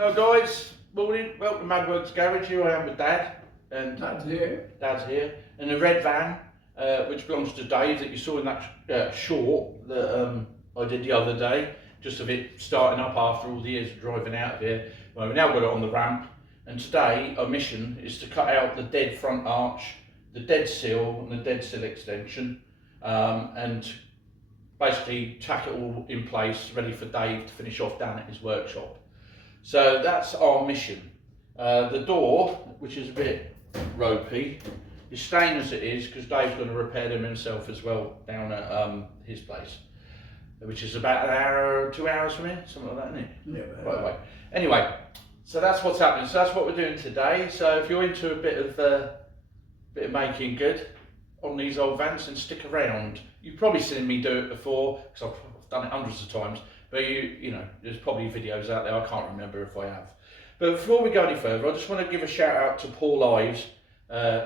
Hello guys, morning, welcome to Madworks Garage. Here I am with Dad. And Dad's here. Dad's here. And the red van, which belongs to Dave, that you saw in that short that I did the other day. Just of it starting up after all the years of driving out of here. Well, we've now got it on the ramp. And today our mission is to cut out the dead front arch, the dead sill and the dead sill extension. And basically tack it all in place, ready for Dave to finish off down at his workshop. So that's our mission. The door, which is a bit ropey, is staying as it is because Dave's going to repair them himself as well down at his place, which is about an hour, 2 hours from here, something like that, isn't it? Yeah. By the way. Anyway, so that's what's happening. So that's what we're doing today. So if you're into a bit of making good on these old vans, then stick around. You've probably seen me do it before because I've done it hundreds of times. But you know, there's probably videos out there. I can't remember if I have. But before we go any further, I just want to give a shout out to Paul Ives.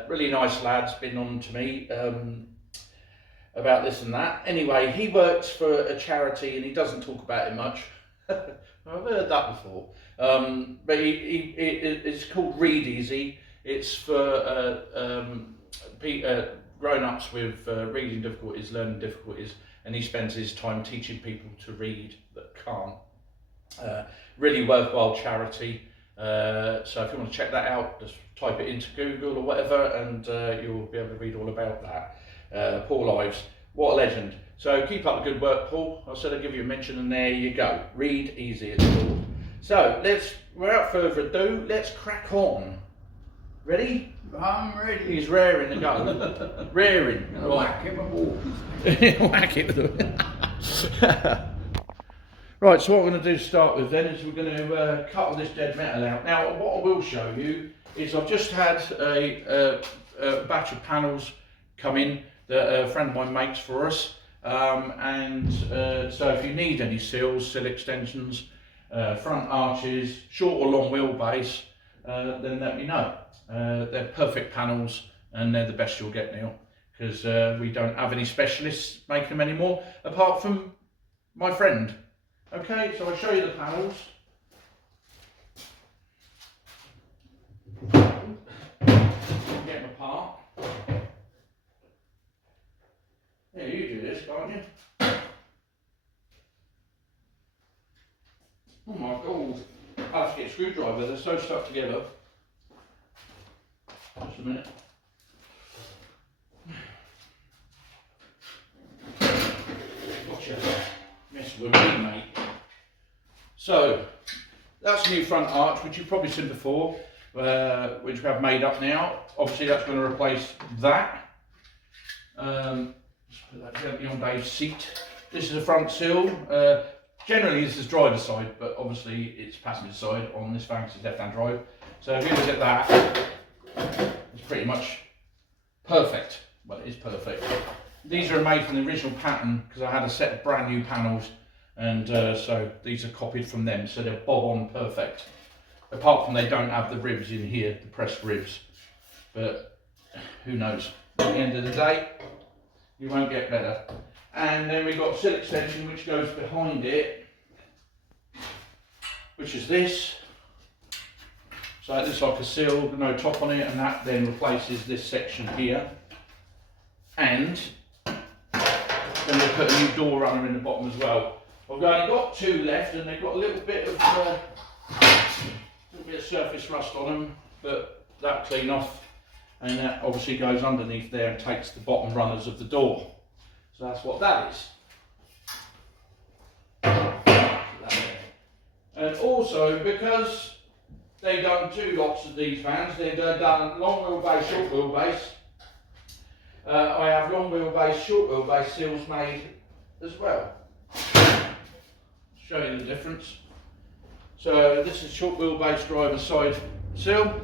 Really nice lad's been on to me about this and that. Anyway, he works for a charity and he doesn't talk about it much. I've heard that before. But it's called Read Easy. It's for grown-ups with reading difficulties, learning difficulties, and he spends his time teaching people to read that can't. Really worthwhile charity. So if you want to check that out, just type it into Google or whatever, and you'll be able to read all about that. Paul Ives, what a legend. So keep up the good work, Paul. I said I'd give you a mention, and there you go. Read Easy, it's called. So without further ado, let's crack on. Ready? I'm ready. He's raring to go. Raring. Whack him a wall. Whack it with a... Right, so what we're going to do to start with then is we're going to cut all this dead metal out. Now, what I will show you is I've just had a batch of panels come in that a friend of mine makes for us. So if you need any sills, sill extensions, front arches, short or long wheelbase, then let me know. They're perfect panels and they're the best you'll get, Neil, because we don't have any specialists making them anymore apart from my friend. Okay, so I'll show you the panels. Get them apart. Yeah, you do this, can't you? Oh my god, I have to get a screwdriver, they're so stuck together. Just a minute. Gotcha. Mess with me, mate. So, that's a new front arch, which you've probably seen before, which we have made up now. Obviously, that's going to replace that. Just put that gently on Dave's seat. This is a front sill. Generally, this is driver's side, but obviously it's passenger side on this van because it's left-hand drive. So if you look at that, it's pretty much perfect. Well, it is perfect. These are made from the original pattern because I had a set of brand new panels, and so these are copied from them, so they're bob on perfect. Apart from they don't have the ribs in here, the pressed ribs. But who knows? At the end of the day, you won't get better. And then we've got a sill extension which goes behind it, which is this. So it looks like a sill, no top on it, and that then replaces this section here. And then we put a new door runner in the bottom as well. I've only got two left, and they've got a little bit of surface rust on them, but that'll clean off, and that obviously goes underneath there and takes the bottom runners of the door. So that's what that is. And also, because they've done two lots of these vans, they've done long wheelbase, short wheelbase. I have long wheelbase, short wheelbase sills made as well. Show you the difference. So this is short wheelbase driver's side sill.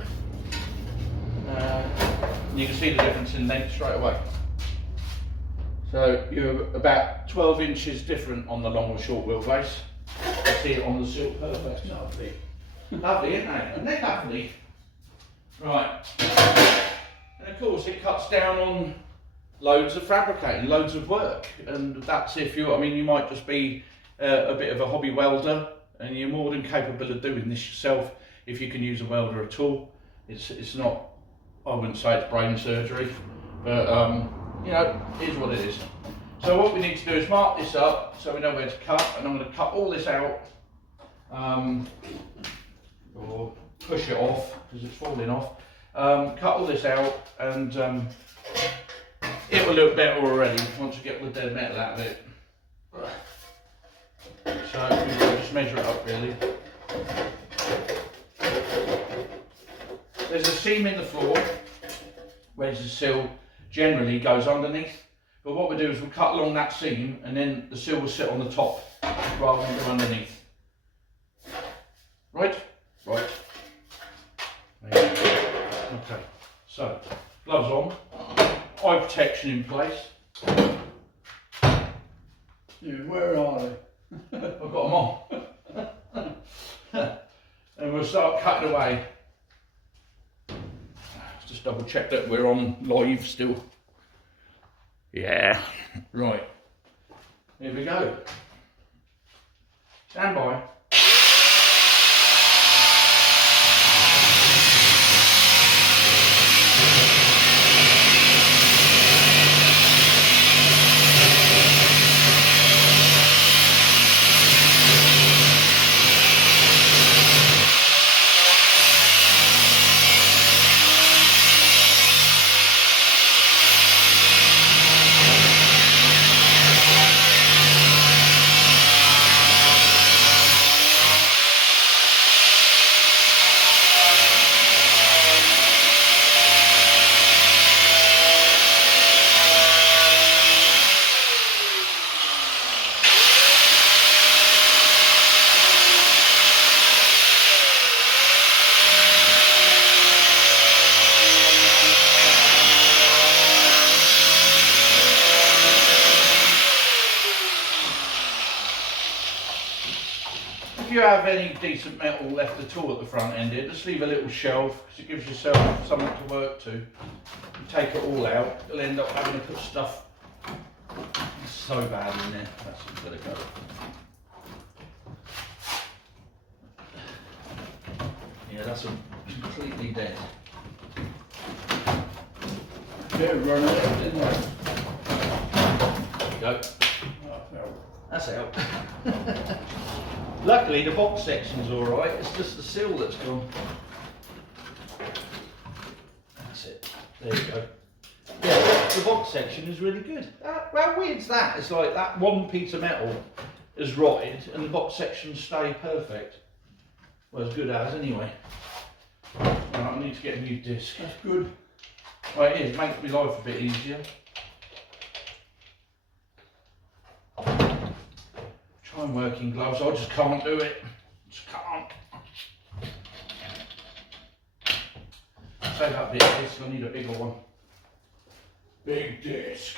You can see the difference in length straight away. So you're about 12 inches different on the long or short wheelbase. You see it on the sill, perfect. Lovely. Lovely, isn't it? And they're lovely. Right. And of course it cuts down on loads of fabricating, loads of work. And that's if you, I mean, you might just be a bit of a hobby welder and you're more than capable of doing this yourself if you can use a welder at all. It's not, I wouldn't say it's brain surgery, but you know, it is what it is. So what we need to do is mark this up so we know where to cut, and I'm going to cut all this out, or push it off because it's falling off. Cut all this out, and it will look better already once we get the dead metal out of it. So we'll just measure it up really. There's a seam in the floor where the sill generally goes underneath, but what we do is we'll cut along that seam, and then the sill will sit on the top rather than go underneath. Right? Right. Okay, so gloves on, eye protection in place. Yeah, where are they? I've got them on. And we'll start cutting away. Just double check that we're on live still. Yeah, right. Here we go. Stand by. If you have any decent metal left at all at the front end here, just leave a little shelf because it gives yourself something to work to. You take it all out, you'll end up having to put stuff. It's so bad in there. That's just got to go. Yeah, that's completely dead. They're running out, didn't they? There you go. Oh, That's out. Luckily the box section's alright, it's just the sill that's gone. That's it. There you go. Yeah, the box section is really good. How weird's that? It's like that one piece of metal is rotted and the box sections stay perfect. Well, as good as anyway. Right, I need to get a new disc. that's good. Right, it is, makes my life a bit easier. Try and work in gloves, I just can't do it. Just can't. Save that bit of disc, I need a bigger one. Big disc.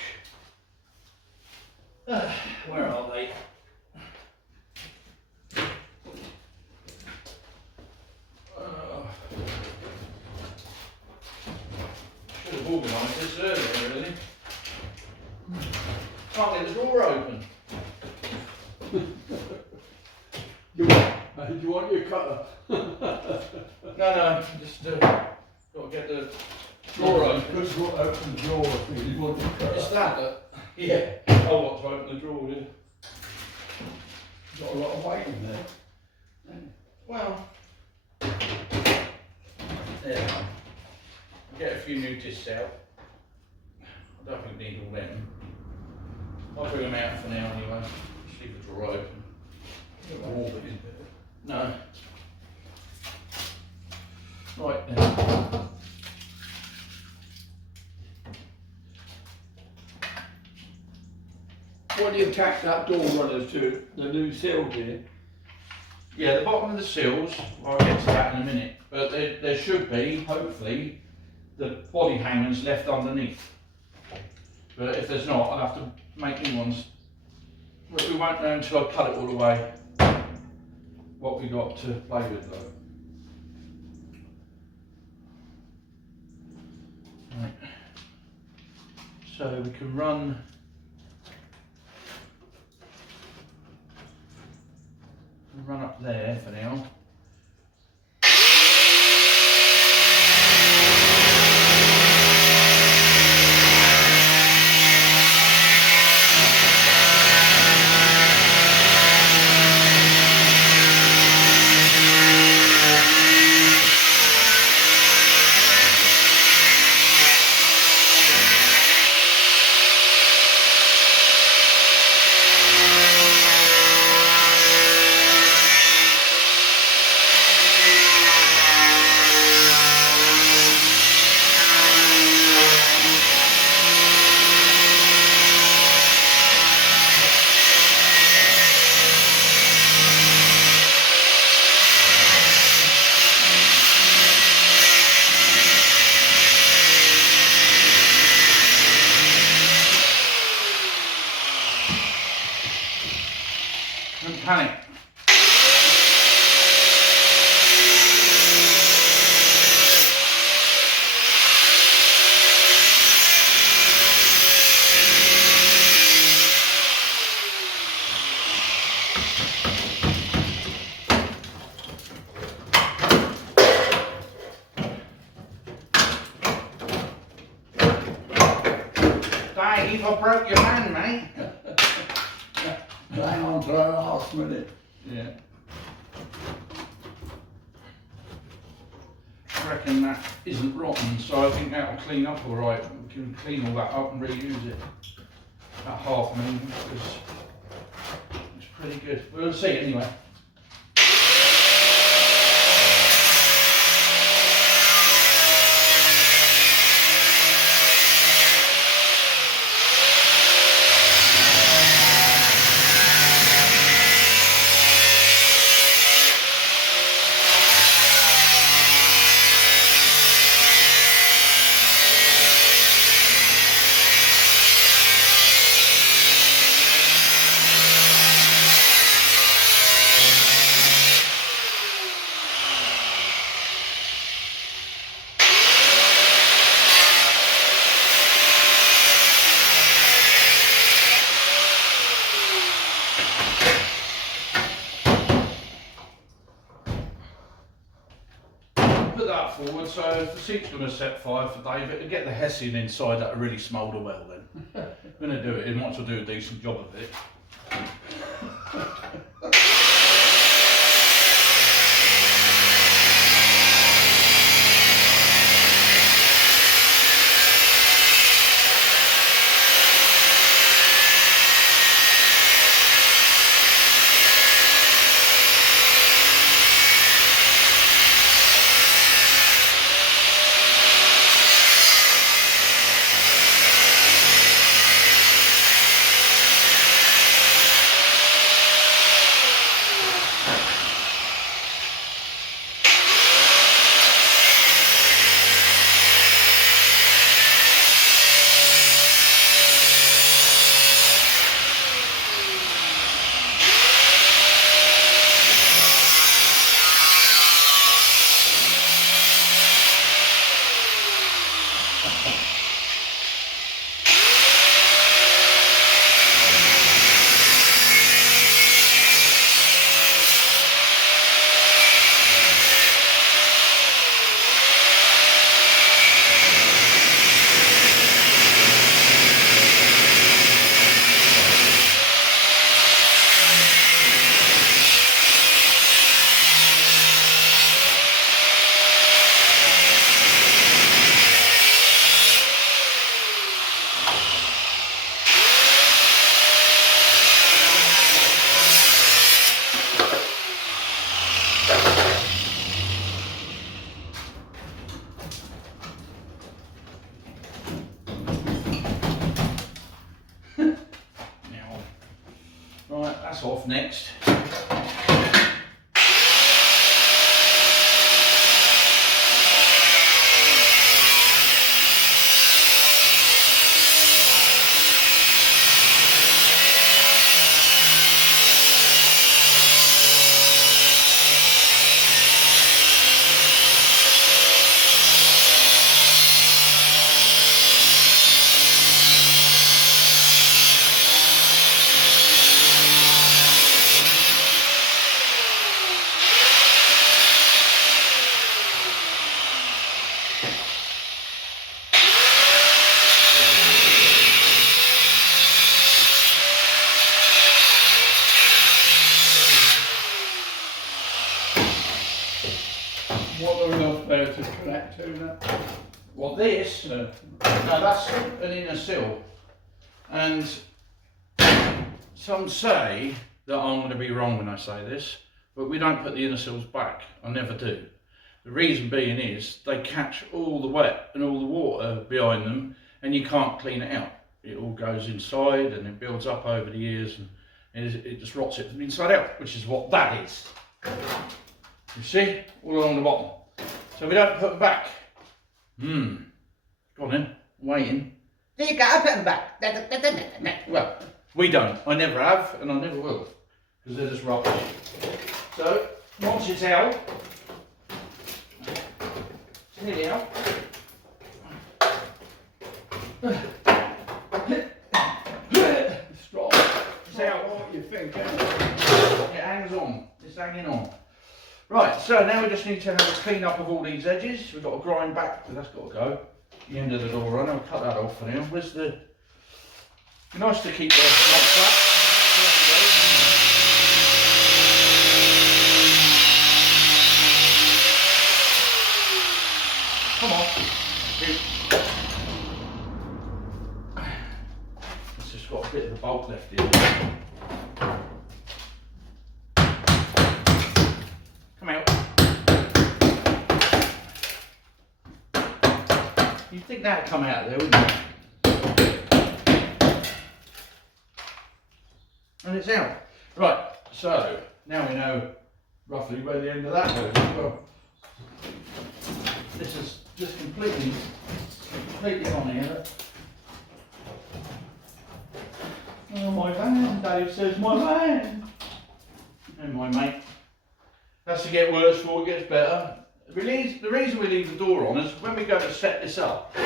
Where are they? Should have organised this earlier, really. Can't get the door open. Do you want your cutter? No, just got to get the door open. Good to open the door if you want your cutter. It's that, yeah. I want to open the drawer, yeah. Got a lot of weight in there. Well, there we go. I'll get a few new discs out. I don't think we need all them. I'll bring them out for now anyway. Just leave the drawer open. No. Right then. What do you attach that door runners to? The new sill here? Yeah, the bottom of the sills, I'll get to that in a minute, but there should be, hopefully, the body hangers left underneath. But if there's not, I'll have to make new ones. But we won't know until I cut it all away what we got to play with though. Right. So we can run run up there for now. Don't panic. Dave, I broke your hand, mate. Hang on to the last minute. Yeah. I reckon that isn't rotten, so I think that'll clean up alright. We can clean all that up and reuse it. That half moon is pretty good. We'll see anyway. Put that forward, so if the seat's going to set fire for David, to get the hessian inside that'll really smoulder well then. I'm going to do it, he wants to do a decent job of it. Right, that's off next. What are enough there to connect to now? Well, this, Yeah. no, that's an inner sill. And some say that I'm going to be wrong when I say this, but we don't put the inner sills back. I never do. The reason being is they catch all the wet and all the water behind them, and you can't clean it out. It all goes inside and it builds up over the years, and it just rots it from the inside out, which is what that is. You see, all along the bottom. So we don't put them back. Go on then, waiting. There you go, I put them back. Well, we don't. I never have, and I never will, because they're just rubbish. So once it's out, it's nearly out. It's strong. It's out. What you think, eh? It hangs on. It's hanging on. Right, so now we just need to have a clean up of all these edges. We've got to grind back, because that's got to go. The end of the door run. I'll cut that off for now. Where's the... Nice to keep the mud flat. Come on. It's just got a bit of the bulk left in. Come out. You'd think that'd come out of there, wouldn't you? And it's out. Right, so now we know roughly where the end of that goes as well. This is just completely on here. Oh, my van, Dave says, my van. And my mate. That's to get worse before it gets better. The reason we leave the door on is when we go to set this up.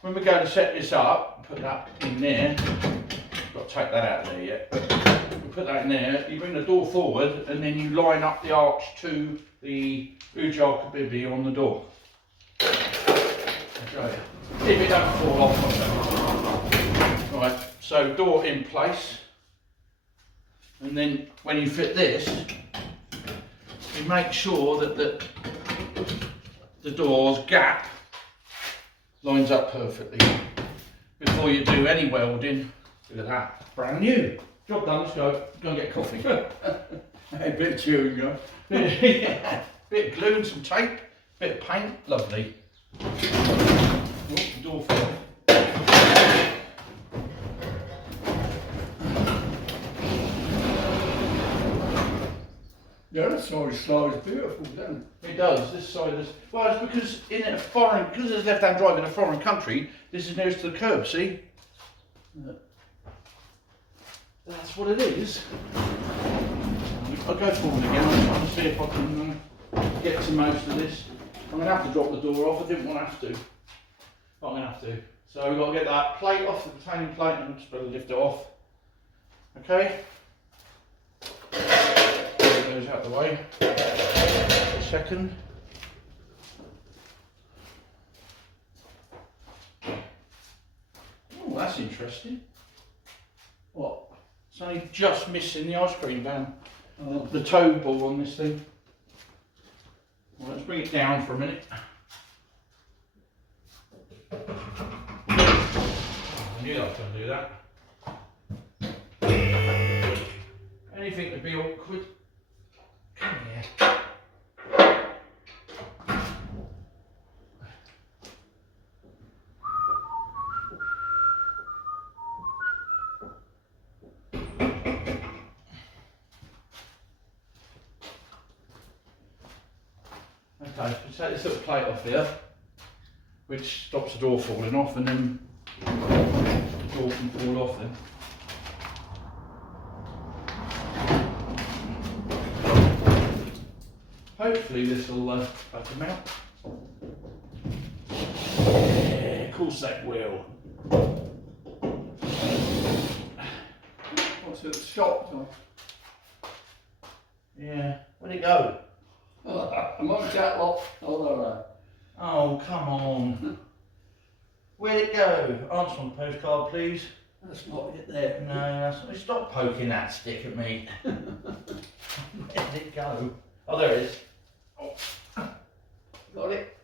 When we go to set this up, put that in there. Got to take that out of there yet. You put that in there, you bring the door forward, and then you line up the arch to the Ujal Kabibi on the door. I'll show you. If it don't fall off. Right, so door in place. And then when you fit this, you make sure that the door's gap lines up perfectly before you do any welding. Look at that, brand new. Job done, let's go and get coffee. A bit of chewing gum. Yeah. Bit of glue and some tape, bit of paint, lovely. Oh, the door fell. The other side slides beautiful, doesn't it? It does, this side is, well it's because because it's left-hand drive in a foreign country, this is nearest to the curb, see? That's what it is. I'll go forward again, I'm trying to see if I can get to most of this. I'm going to have to drop the door off, I didn't want to have to, but I'm going to have to. So we've got to get that plate off, the retaining plate, and just better lift it off. Okay? Goes out the way. A second. Oh, that's interesting. What? It's only just missing the ice cream van. The toe ball on this thing. Well, let's bring it down for a minute. I knew I was going to do that. Anything to be awkward. Come here. Okay, so take this little plate off here, which stops the door falling off, and then the door can fall off then. Hopefully this will come out. Yeah, of course that will. What's it, shop? Yeah, where'd it go? Amongst that lot. Oh, Oh, come on. Where'd it go? Answer on the postcard, please. That's not it there. No, that's, stop poking that stick at me. Let it go. Oh, there it is. Oh. Got it?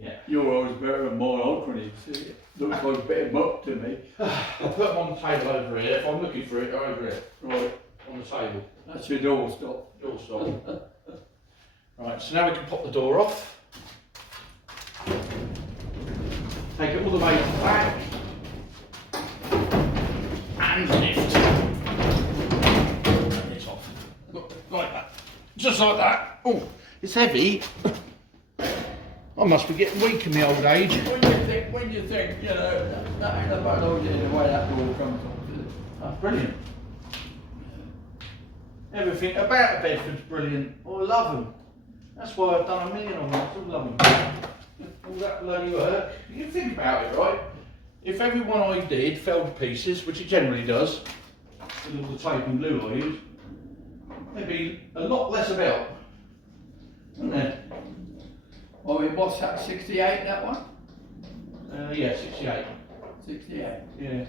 Yeah. You're always better than mine, I couldn't even see it. Looks like a bit of muck to me. I'll put them on the table over here. If I'm looking for it, they're over here. Right, On the table. that's your door stop. Door stop. Right, so now we can pop the door off. Take it all the way to the back. And lift. And it's off. Like that. Just like that. Oh, it's heavy. I must be getting weak in my old age. When you think, you know, that ain't a bad idea the way that door comes off, is it? That's brilliant. Everything about Bedford's brilliant. I love them. That's why I've done a million of them. I still love them. All that bloody work. You think about it, right? If every one I did fell to pieces, which it generally does, with all the tape and glue I use, there'd be a lot less about, wouldn't there? I mean, what's that, 68, that one? Yeah, 68. 68. Yeah.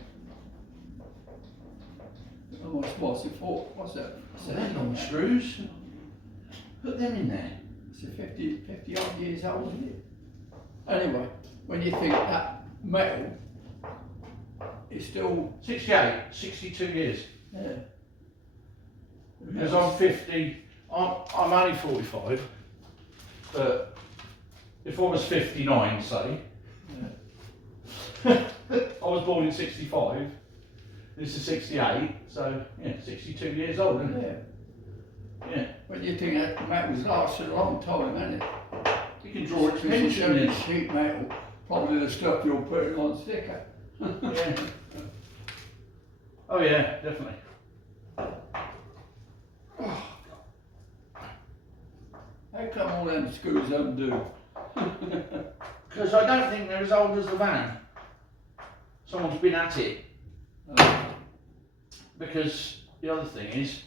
What's it for? What's that? So they're long screws. Put them in there. It's a 50 odd years old, isn't it? Anyway, when you think that metal is still, 68, 62 years. yeah. Because I'm 50, I'm only 45, but if I was 59, say, I was born in 65, this is 68, so yeah, 62 years old, isn't it? Yeah. Yeah. When you think that metal's lasted a long time, hasn't it? You can draw its Because it's pension only in. sheet metal, probably the stuff you're putting on sticker. Yeah. Oh yeah, definitely. How come all them screws undo? Because I don't think they're as old as the van. Someone's been at it. Because the other thing is,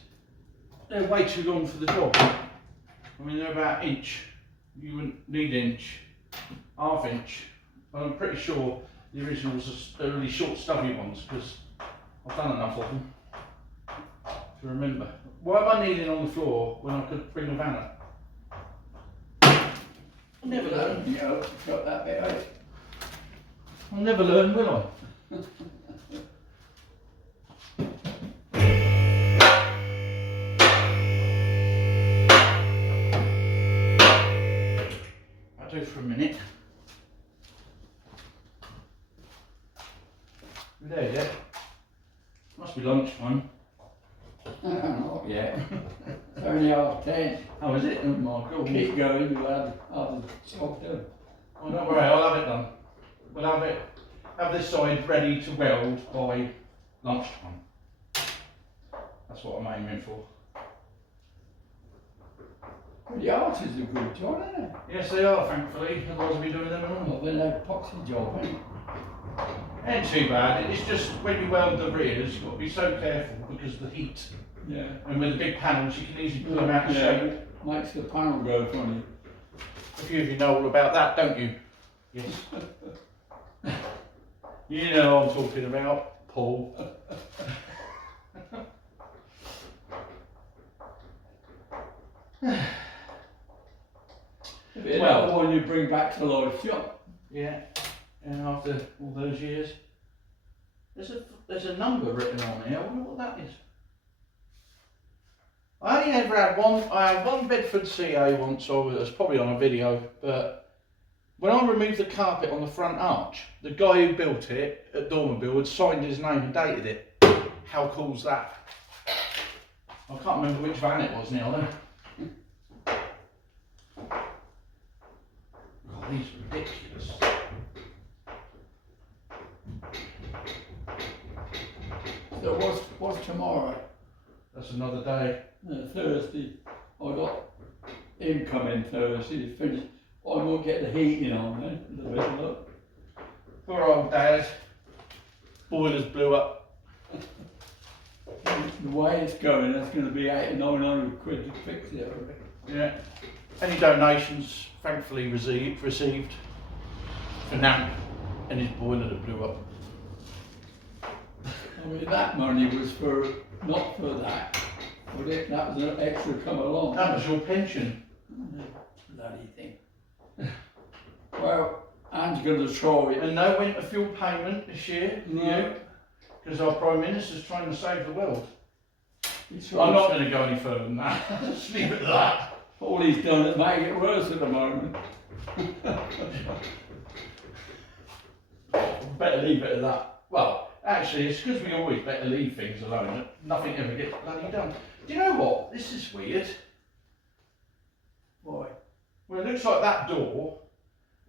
they're way too long for the job. I mean, they're about an inch. You wouldn't need inch, half inch. But I'm pretty sure the originals are really short, stubby ones because I've done enough of them to remember. Why am I kneeling on the floor when I could bring the van up? I'll never learn. Yeah, got that bit out. I'll never learn, will I? I'll do for a minute. You there yet? Must be lunchtime. Not yet. It's only 10:30. Oh, is it? Oh my God. Keep going, you'll have the job done. Oh, don't worry, I'll have it done. We'll have this side ready to weld by lunchtime. That's what I'm aiming for. Well, the arches are good, John, aren't they? Yes, they are, thankfully. Otherwise, I'll be doing them alone. Well, they're no epoxy job, ain't it? Ain't too bad. It's just when you weld the rears, you've got to be so careful because of the heat. Yeah. And with the big panels, you can easily pull them out of shape. Makes the panel go funny. A few of you know all about that, don't you? Yes. You know what I'm talking about, Paul. Well, the one you bring back to life, John. Yeah. And after all those years, there's a number written on here. I wonder what that is. I only ever had one. I had one Bedford CA once. So it was probably on a video, but when I removed the carpet on the front arch, the guy who built it at Dormerville had signed his name and dated it. How cool's that? I can't remember which van it was now though. Oh, these are ridiculous. So what's tomorrow? That's another day. Thursday. I got him coming Thursday to finish. I might get the heating on then, a little bit, look. Poor old Dad. Boilers blew up. The way it's going, that's going to be 800 or 900 quid to fix it, I reckon. Yeah. Any donations, thankfully received for Namp and his boiler that blew up. I mean, that money was for, not for that, but that was an extra come along. That was your pension. Bloody thing. Well, Anne's going to try it. And no winter fuel payment this year for you, because our Prime Minister's trying to save the world. I'm not going to go any further than that. Just leave it at that. All he's done is make it worse at the moment. Better leave it at that. Well, actually, it's because we always better leave things alone. Nothing ever gets bloody done. Do you know what? This is weird. Why? Well, it looks like that door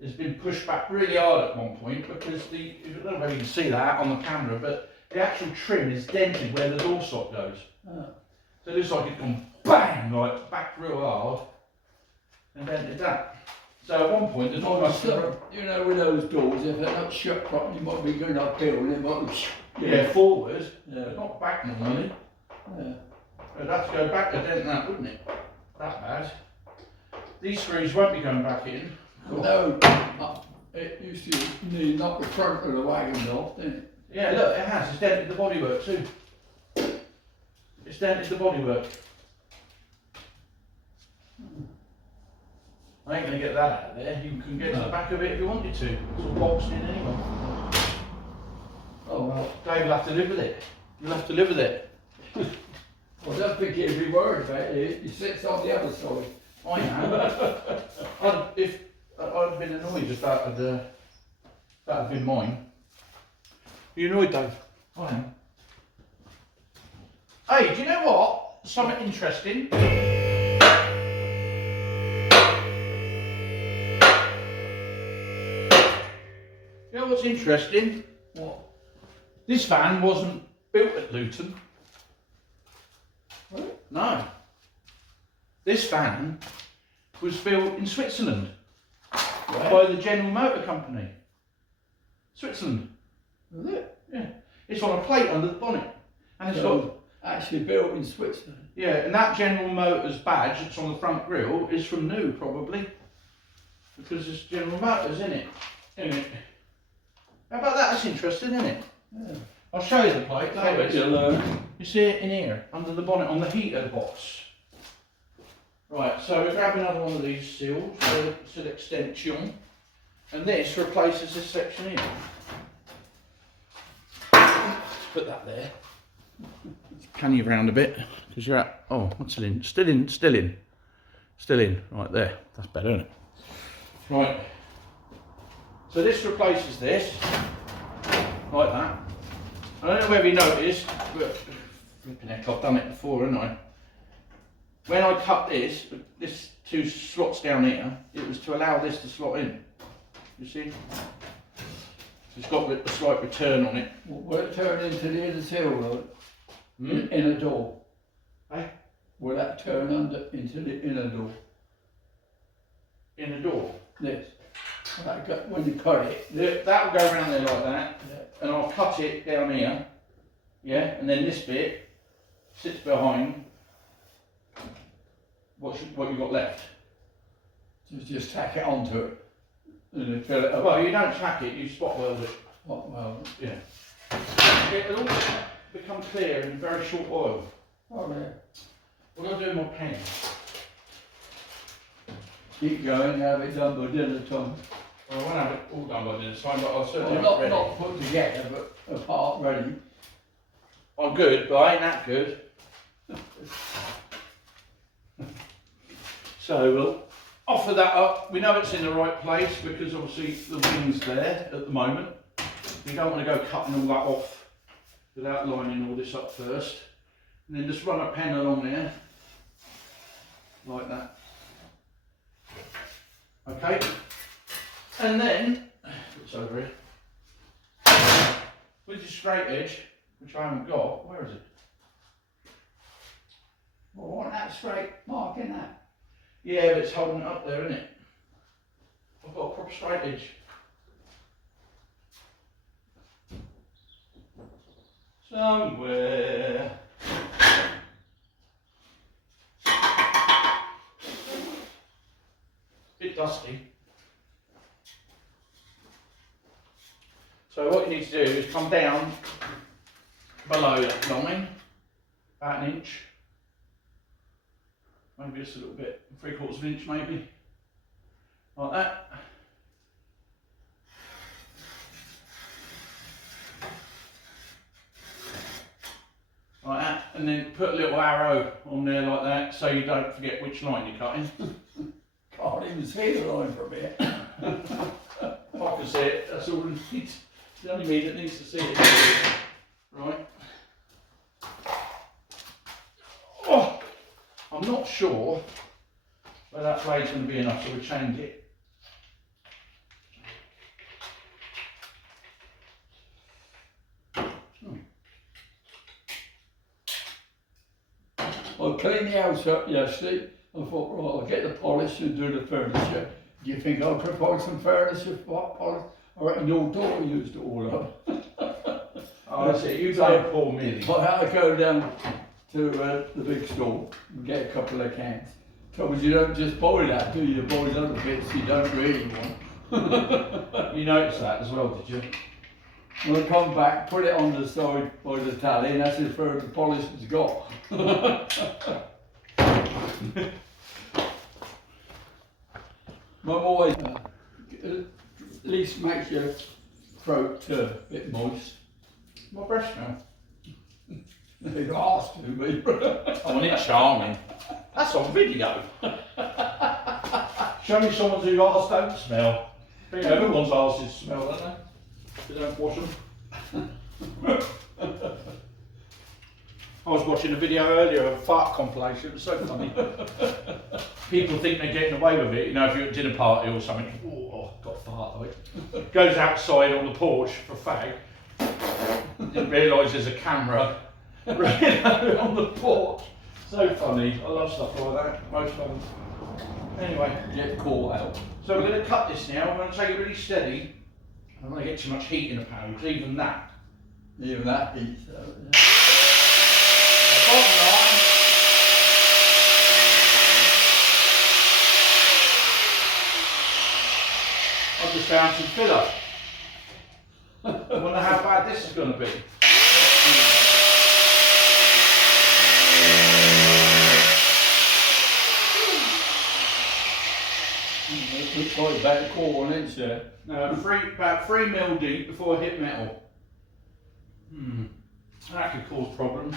has been pushed back really hard at one point because I don't know if you can see that on the camera, but the actual trim is dented where the door sock goes. Oh. So it looks like it's gone bang, like back real hard and dented that. So at one point the door must have, You know, with those doors, if they're not shut properly, you might be going uphill and they might be forward, Yeah. not back normally. Yeah. It'd have to go back to dent that, wouldn't it? That bad. These screws won't be going back in. No, it used to need knock the front of the wagon off, didn't it? Yeah, look, it has. It's dented the bodywork too. It's dented the bodywork. I ain't going to get that out of there. You can get to the back of it if you wanted to. It's all boxed in anyway. Oh well. Dave will have to live with it. You'll have to live with it. I don't think he'd be worried about it. He sits on the other side. I am. I'd have been annoyed if that had been mine. Are you annoyed, Dave? I am. Hey, do you know what? Something interesting. You know what's interesting? What? This van wasn't built at Luton. What? No. This van was built in Switzerland by the General Motor Company. Switzerland. Is it? Yeah. It's on a plate under the bonnet. And it's got, actually built in Switzerland. yeah, and that General Motors badge that's on the front grille is from new, probably. Because there's General Motors in it. How about that? That's interesting, isn't it? Yeah. I'll show you the plate. You'll You see it in here, under the bonnet, on the heater box. Right, so we grab another one of these sills, sill extension, and this replaces this section here. Let's put that there. Pan you round a bit, because you're at, oh, what's still in? Still in, right there. That's better, isn't it? Right. So this replaces this, like that. I don't know whether you noticed, but flipping heck, I've done it before, haven't I? When I cut this two slots down here, it was to allow this to slot in. You see? It's got a slight return on it. Will it turn into the inner sill, in a door? Eh? Will that turn into the inner door? In the door. This. When you cut it. That will go around there like that, Yeah. and I'll cut it down here, yeah, and then this bit sits behind what you've got left. So just tack it onto it. And then fill it up. Well, you don't tack it, you spot weld it. What, well, Yeah. It'll all become clear in very short oil. oh yeah. What do I do with my pen? Keep going, have it done by dinner time. Well, I won't have it all done by this time, but I'll certainly Well, have it ready. not put together, but apart ready. I'm good, but I ain't that good. So we'll offer that up. We know it's in the right place because obviously the wing's there at the moment. We don't want to go cutting all that off without lining all this up first. And then just run a pen along there, like that. Okay. And then, it's over here, with your straight edge, which I haven't got, where is it? Well, I want that straight mark in that. Yeah, but it's holding it up there, isn't it? I've got a proper straight edge. Somewhere. Bit dusty. So what you need to do is come down below that line, about an inch, maybe just a little bit, 3/4 inch maybe, like that. Like that, and then put a little arrow on there like that, so you don't forget which line you're cutting. Can't even see the line from here. I can see it, that's all it needs. It's only me that needs to see it. Right. Oh, I'm not sure where that blade's going to be enough, so we'll change it. I cleaned the house up yesterday. I thought, right, I'll get the polish and do the furniture. Do you think I'll provide some furniture for polish? I reckon your daughter used it all up. Oh, that's it, you don't poor Millie. I had to go down to the big store and get a couple of cans. Trouble is, you don't just buy that, do you? You buy other bits you don't really want. You noticed that as well, did you? When I come back, put it on the side by the tally, and that's as far as the polish has got. Mum always at least makes your throat a bit moist. My breath smell. They've asked to be. Oh, and it's charming. That's on video. Show me someone whose arse don't smell. I think everyone's arses smell, don't they? They don't wash them. I was watching a video earlier of a fart compilation, it was so funny. People think they're getting away with it, you know, if you're at a dinner party or something, oh, got a fart like. Goes outside on the porch for a fag, didn't realise there's a camera on the porch. So funny, I love stuff like that, most fun. Anyway, Get caught out. so we're going to cut this now, I'm going to take it really steady. I don't want to get too much heat in the pan, because even that. Even that heats out. The bottom line, I've just found some filler. I wonder how bad this is going to be. It looks like about a quarter inch there. No, about 3 mil deep before I hit metal. That could cause problems.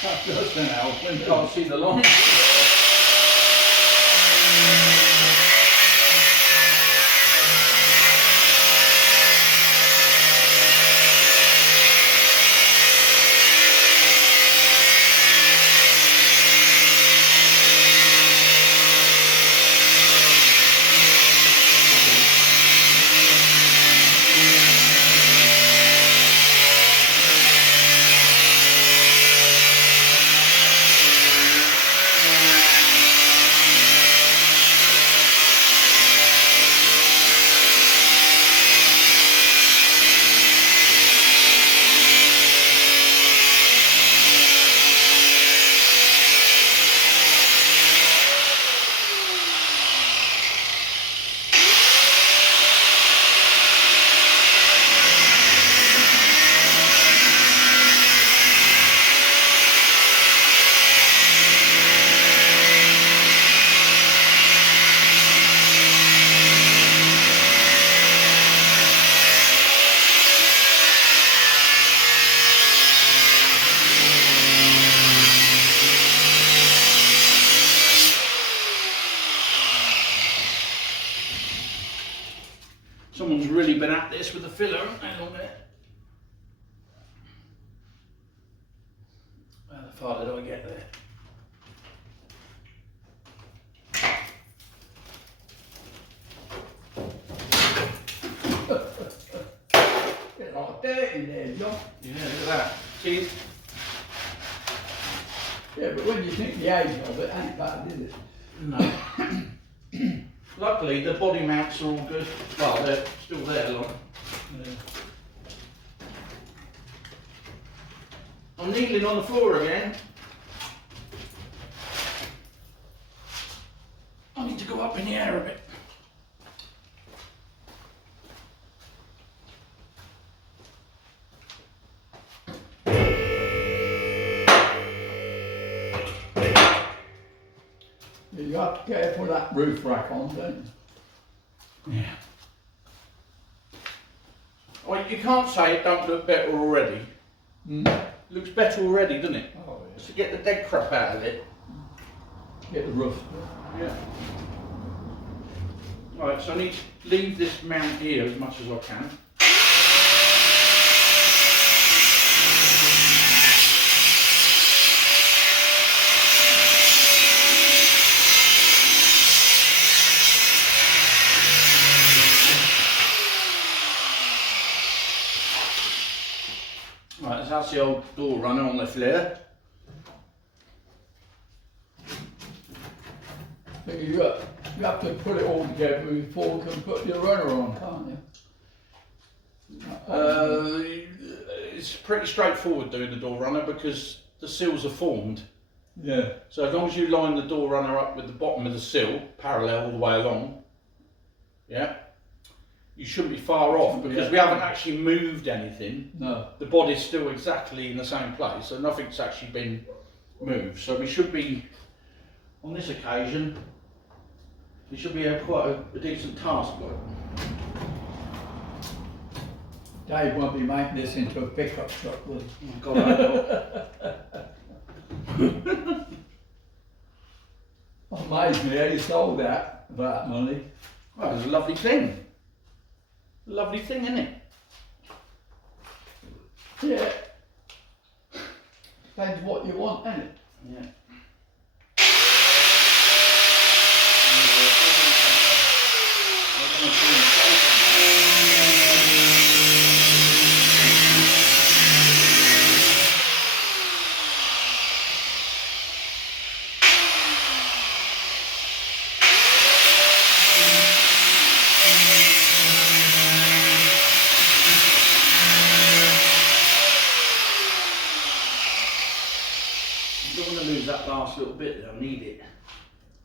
That doesn't help. You can't see the line. Someone's really been at this with the filler, hang on there. How far did I get there? Bit like dirty there, John. Yeah, look at that. See? Yeah, but when you think the age of it, ain't bad, is it? No. Luckily, the body mounts are all good. Well, they're still there, like. Yeah. I'm kneeling on the floor again. I need to go up in the air a bit. You have to care for that roof rack on, don't you? Yeah. Well, you can't say it don't look better already. Looks better already, doesn't it? Oh, Just to get the dead crap out of it. Get the roof. Yeah. Right, so I need to leave this mount here as much as I can. Right, so that's the old door runner on the flare. So you have to put it all together before you can put your runner on, can't you? It's pretty straightforward doing the door runner because the sills are formed. Yeah. So as long as you line the door runner up with the bottom of the sill, parallel all the way along, yeah, you shouldn't be far off because we haven't actually moved anything. No. The body's still exactly in the same place, so nothing's actually been moved. So we should be, on this occasion, we should be quite a decent task. Dave won't be making this into a pickup truck, will he? Oh, God, Amazed me how you sold that for that money. well, it's a lovely thing. Lovely thing, isn't it? Yeah. Depends what you want, ain't it? Yeah. You don't want to lose that last little bit, they'll need it.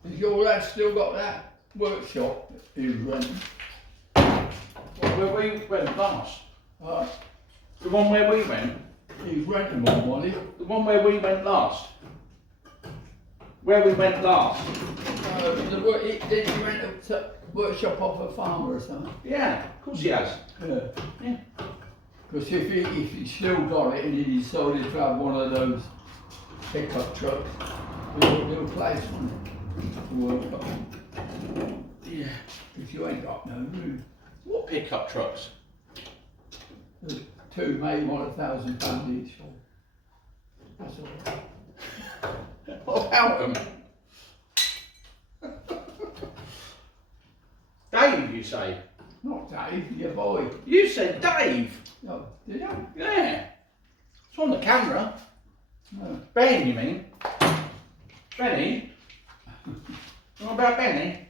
Has your lad still got that workshop he was renting? Where we went last? Right. The one where we went? He was renting one, wasn't he? The one where we went last? Where we went last? Did he rent a workshop off a farmer or something? Yeah, of course he has. Yeah. Yeah. Because if he still got it and he decided to have one of those pickup trucks, he'll place one to work on. Yeah. Because you ain't got no room. What pickup trucks? There's two, maybe £1,000 each for. That's all right. What about them? Dave, you say? Not Dave, your boy. You said Dave? Oh, did I? Yeah. It's on the camera. No. Ben, you mean? Benny? What about Benny?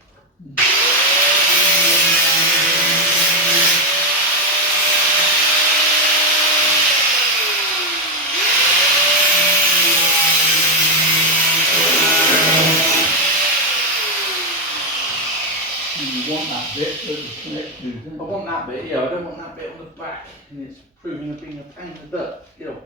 You want that bit that was connected, don't I you? want that bit, yeah, I don't want that bit on the back, and it's proving being a pain in the butt, you know.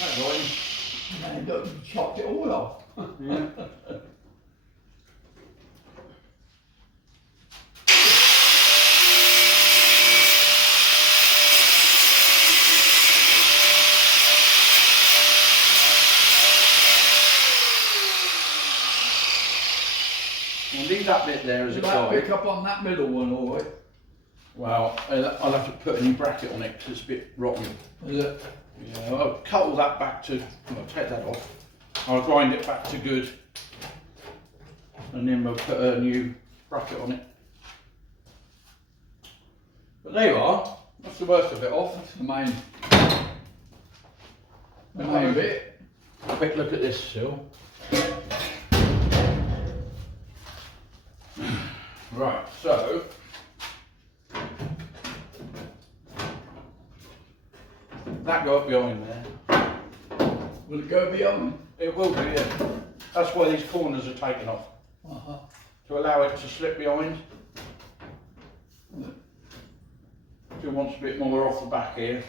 That's right. And look, you chopped it all off. Yeah. We'll leave that bit there as a Did that pick guide. up on that middle one, all right? Well, I'll have to put a new bracket on it because it's a bit rotten. Is it? Yeah, I'll cut all that back to, well, take that off. I'll grind it back to good. And then we'll put a new bracket on it. But there you are. That's the worst of it off. That's the main bit. A quick look at this sill. Right, so that go up behind there. Will it go beyond? It will do, yeah. That's why these corners are taken off. To allow it to slip behind. If it wants a bit more off the back here.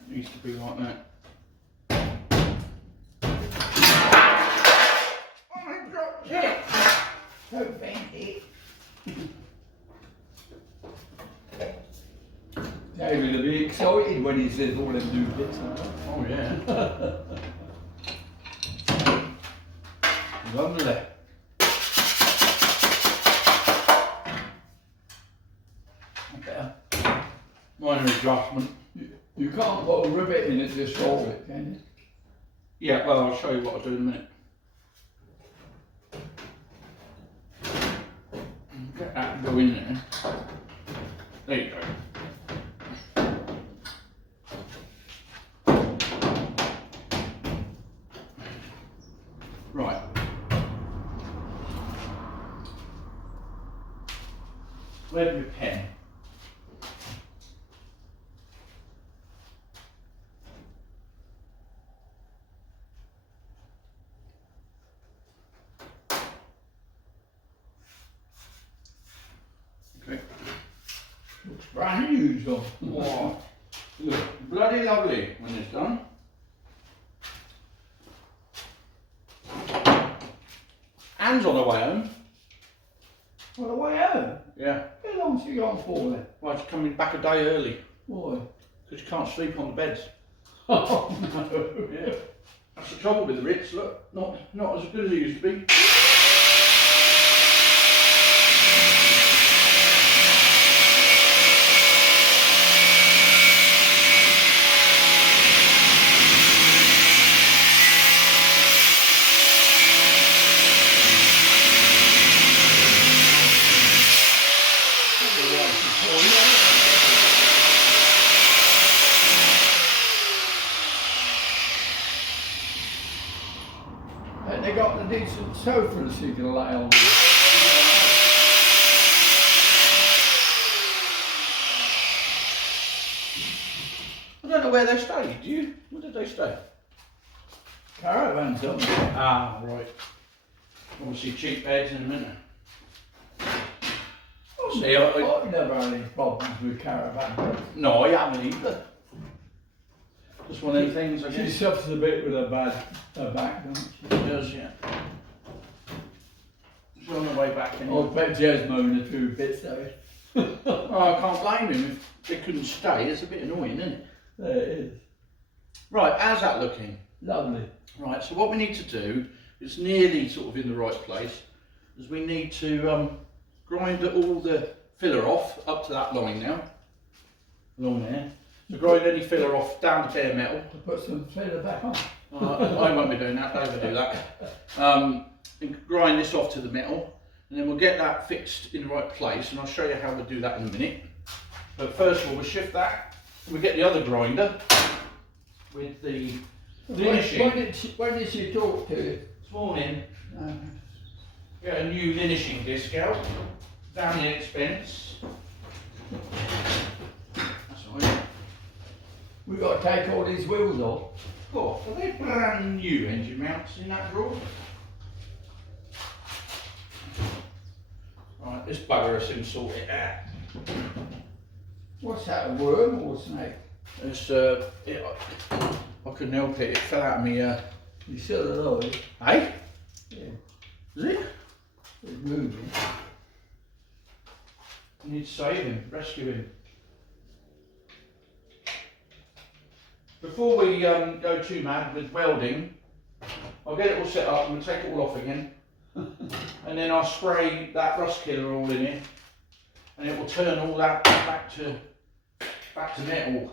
It needs to be like that. Oh, I dropped it! Don't bend it. David will be excited when he sees all them new bits on it. Oh yeah. Lovely. Okay. Minor adjustment. You can't put a rivet in it just roll it, can you? Yeah, well, I'll show you what I'll do in a minute. Get that and go in there. There you go. Right. Where's my pen? Okay. Looks brand new, so. Wow. Look, bloody lovely when it's done. Anne's on the way home. On the way home? Yeah. How long's she gone for then? Well, she's coming back a day early Why? because you can't sleep on the beds. Oh no. Yeah. That's the trouble with the Ritz. Look, not as good as it used to be. And they got the decent sofas you can lay on. I don't know where they stayed. Do you? Where did they stay? Caravan something. Ah, right. Obviously cheap beds in a minute. See, I've never had any problems with caravan. no, I haven't either. Just one of them things, I She guess. suffers a bit with her back, doesn't she? It does, yeah. She's on the way back I anyway. bet Jez moaned a few bits though. Oh, I can't blame him if they couldn't stay. It's a bit annoying, isn't it? There it is. Right, how's that looking? Lovely. Right, so what we need to do, it's nearly sort of in the right place, is we need to grind all the filler off up to that line now, along there. So grind any filler off down to bare metal. To put some filler back on. I won't be doing that, Dave will do that. And grind this off to the metal, and then we'll get that fixed in the right place, and I'll show you how we'll do that in a minute. But first of all, we'll shift that, and we get the other grinder with the linishing. When did she talk to you? This morning, get a new linishing disc out, down the expense. That's all right. We've got to take all these wheels off. Oh, are they brand new engine mounts in that drawer? Right, this bugger will soon sort it out. What's that, a worm or a snake? It's, I couldn't help it, it fell out of me, You still alive? hey? Yeah. Is it? It's moving. You need to save him, rescue him. Before we go too mad with welding, I'll get it all set up and we'll take it all off again. And then I'll spray that rust killer all in here. And it will turn all that back to metal.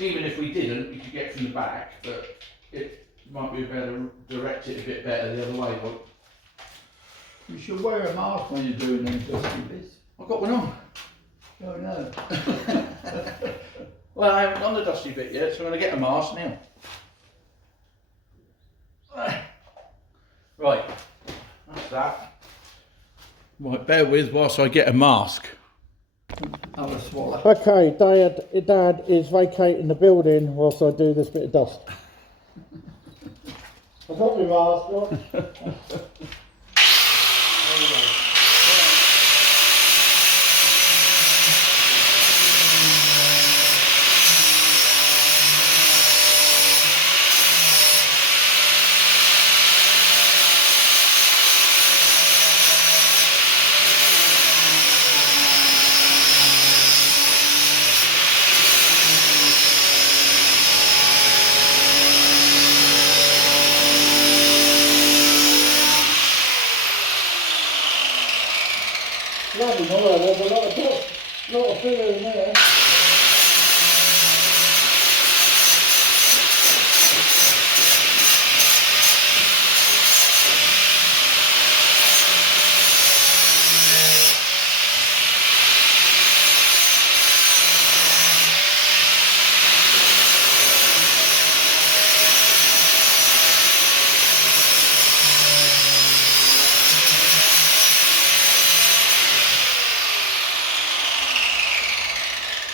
even if we didn't, we could get from the back, but it might be better direct it a bit better the other way. But You should wear a mask when you're doing them dusty bits. I've got one on. Oh no. Well, I haven't done the dusty bit yet, so I'm going to get a mask now. Right, that's that. Right, bear with whilst I get a mask. Have a swallow. Okay, Dad is vacating the building whilst I do this bit of dust. I've got my mask on. There we go. Bloody hell, there's a lot of filler in there.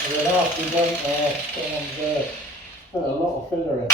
There's a nasty dent there, someone's put a lot of filler in.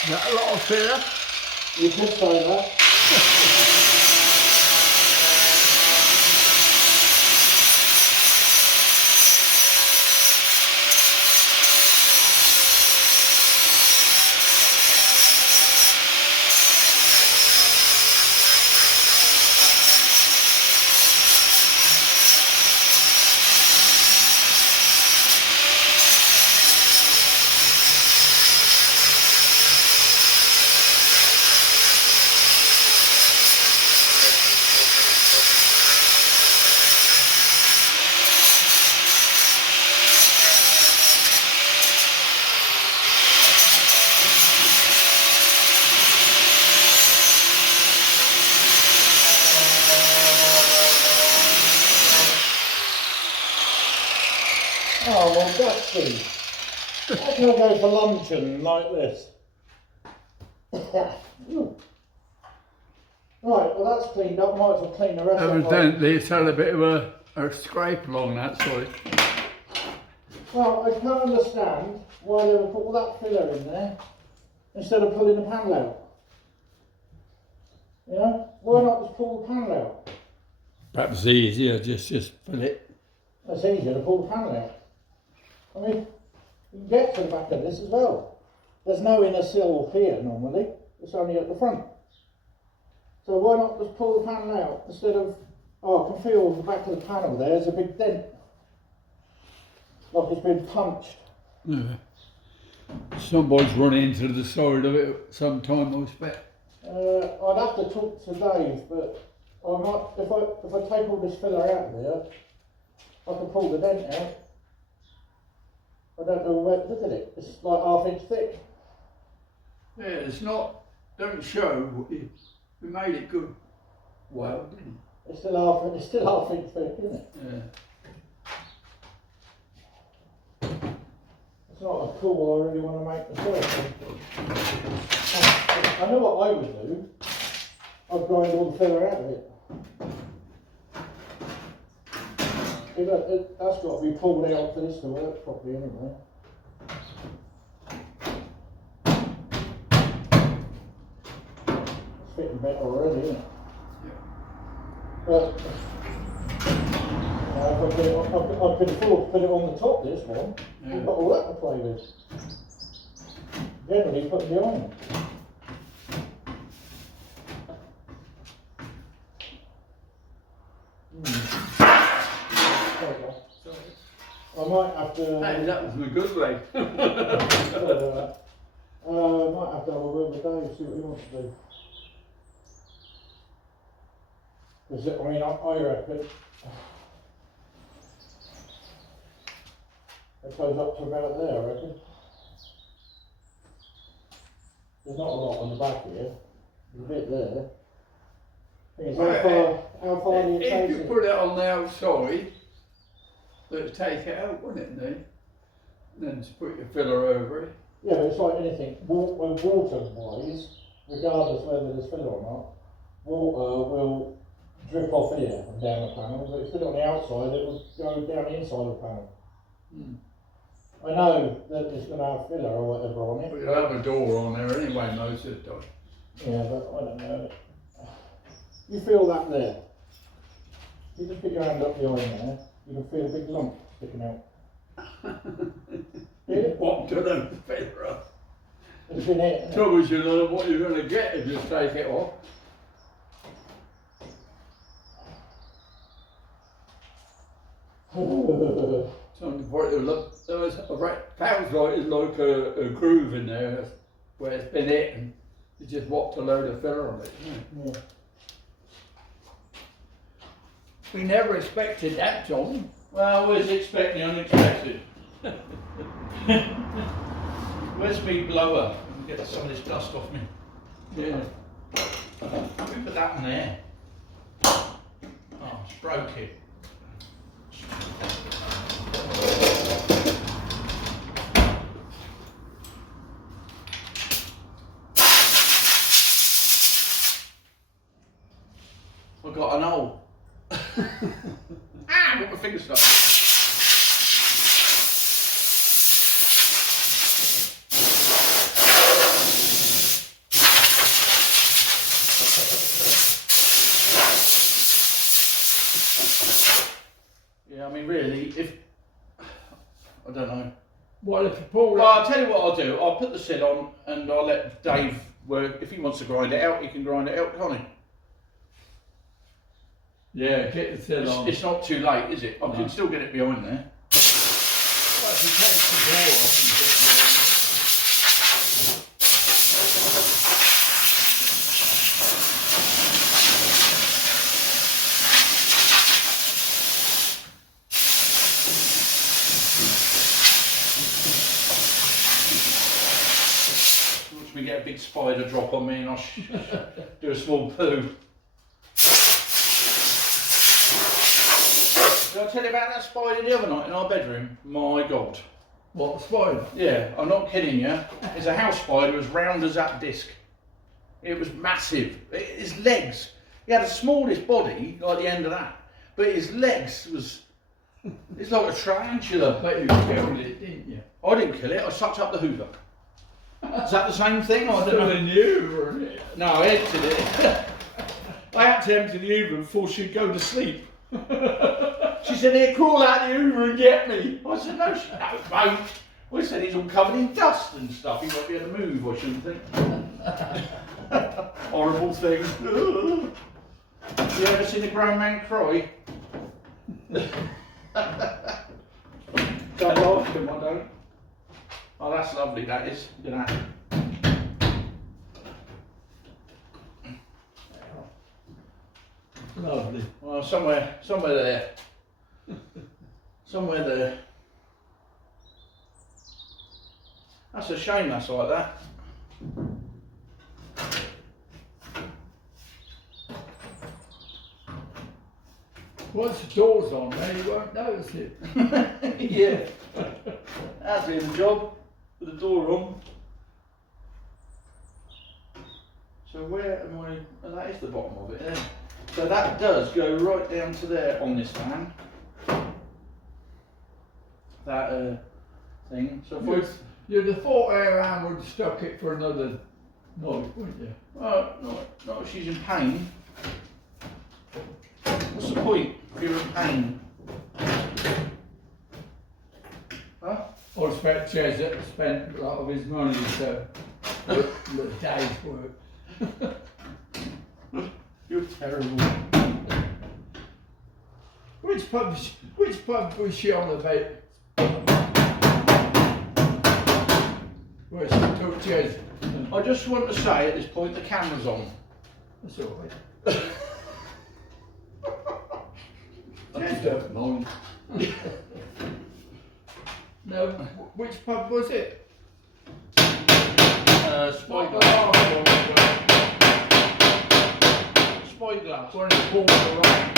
Is that a lot of filler? You could say that. Oh, well, that's good. How can I go for luncheon like this? Right, well, that's cleaned up. Might as well clean the rest up. Evidently it's had a bit of a scrape along that side. Well, I can't understand why they would put all that filler in there instead of pulling the panel out. You know, why not just pull the panel out? Perhaps easier, just fill it. It's easier to pull the panel out. I mean, you can get to the back of this as well. There's no inner sill here normally, it's only at the front. So why not just pull the panel out instead of Oh, I can feel the back of the panel there's a big dent. Like it's been punched. Yeah. Somebody's run into the side of it sometime, I expect. I'd have to talk to Dave, but I might, if I take all this filler out of there, I can pull the dent out. I don't know where, look at it, it's like ½ inch thick. Yeah, it's not, don't show, we made it good. Well, didn't It's still ½ inch thick, isn't it? it? Yeah. It's not a call I really want to make myself. I know what I would do. I'd grind all the filler out of it. That's got to be pulled out for this to work properly anyway. It's fitting better already, isn't it? But I could afford to put it on the top, this one. Yeah. We've got all that to play with. Generally put behind it. I might have to. Hey, that was a good way. I might have to have a word with Dave, see what he wants to do. Because I mean, I reckon it goes up to about there, I reckon. There's not a lot on the back here. There's a bit there. Thing is, how far do you take If you it? put it on the outside, let's take it out, wouldn't it, then? Then just put your filler over it. Yeah, but it's like anything. Water-wise, regardless whether there's filler or not, water will drip off here and down the panel, but if you put it on the outside, it will go down the inside of the panel. Mm. I know that it's going to have filler or whatever on it. But you'll have a door on there anyway, most of the time. Yeah, but I don't know. You feel that there. You just put your hand up behind there, you can feel a big lump sticking out. Feel it? What to the filler up? It's been here. Trouble is, you know what you're going to get if you take it off. Something for it to look. There was sounds like it's like a groove in there where it's been hit and you just whacked a load of filler on it. Yeah. We never expected that, John. Well, I was expecting the unexpected. Where's me blower? Let me get some of this dust off me. Yeah. Let me put that in there. Oh, it's broke it. I got an hole. Ah, got my finger stuck. Yeah, I mean, really, if I don't know. Well, if you pull Well, I'll tell you what I'll do. I'll put the sill on and I'll let Dave work. If he wants to grind it out, he can grind it out, can't he? yeah, get the sill on. It's not too late, is it? I can No. still get it behind there. Well, if you take the door off and get Watch me get a big spider drop on me and I'll do a small poo. Did I tell you about that spider the other night in our bedroom? My God. what, the spider? Yeah, I'm not kidding you. It's a house spider as round as that disc. It was massive. His legs, he had the smallest body, like the end of that, but his legs was, it's like a tarantula. Bet you killed it, didn't you? I didn't kill it, I sucked up the hoover. Is that the same thing? I don't Still know. in you, wasn't it? No, I emptied it. I had to empty the hoover before she'd go to sleep. She said, here, crawl out the hoover and get me. I said, no, she won't. We said he's all covered in dust and stuff. He won't be able to move, I shouldn't think. Horrible thing. You ever seen a grown man cry? Don't like him, I don't. Oh, that's lovely, that is. Look at that. Lovely. Well, somewhere there. Somewhere there. That's a shame that's like that. Once the door's on there, you won't notice it. Yeah. That's doing the job. With the door on. So where am I? Oh, that is the bottom of it there. So that does go right down to there on this van. That thing. So if You'd have thought Air would have stuck it for another night, wouldn't you? well, not if she's in pain. What's the point if you're in pain? Huh? I expect Jez spent a lot of his money to the day's work. You're terrible. Which pub was she on about? Where she took Jez. I just want to say at this point the camera's on. That's all right. Jez don't mind. No, which pub was it? Spyglass. Spyglass. One in the corner, right?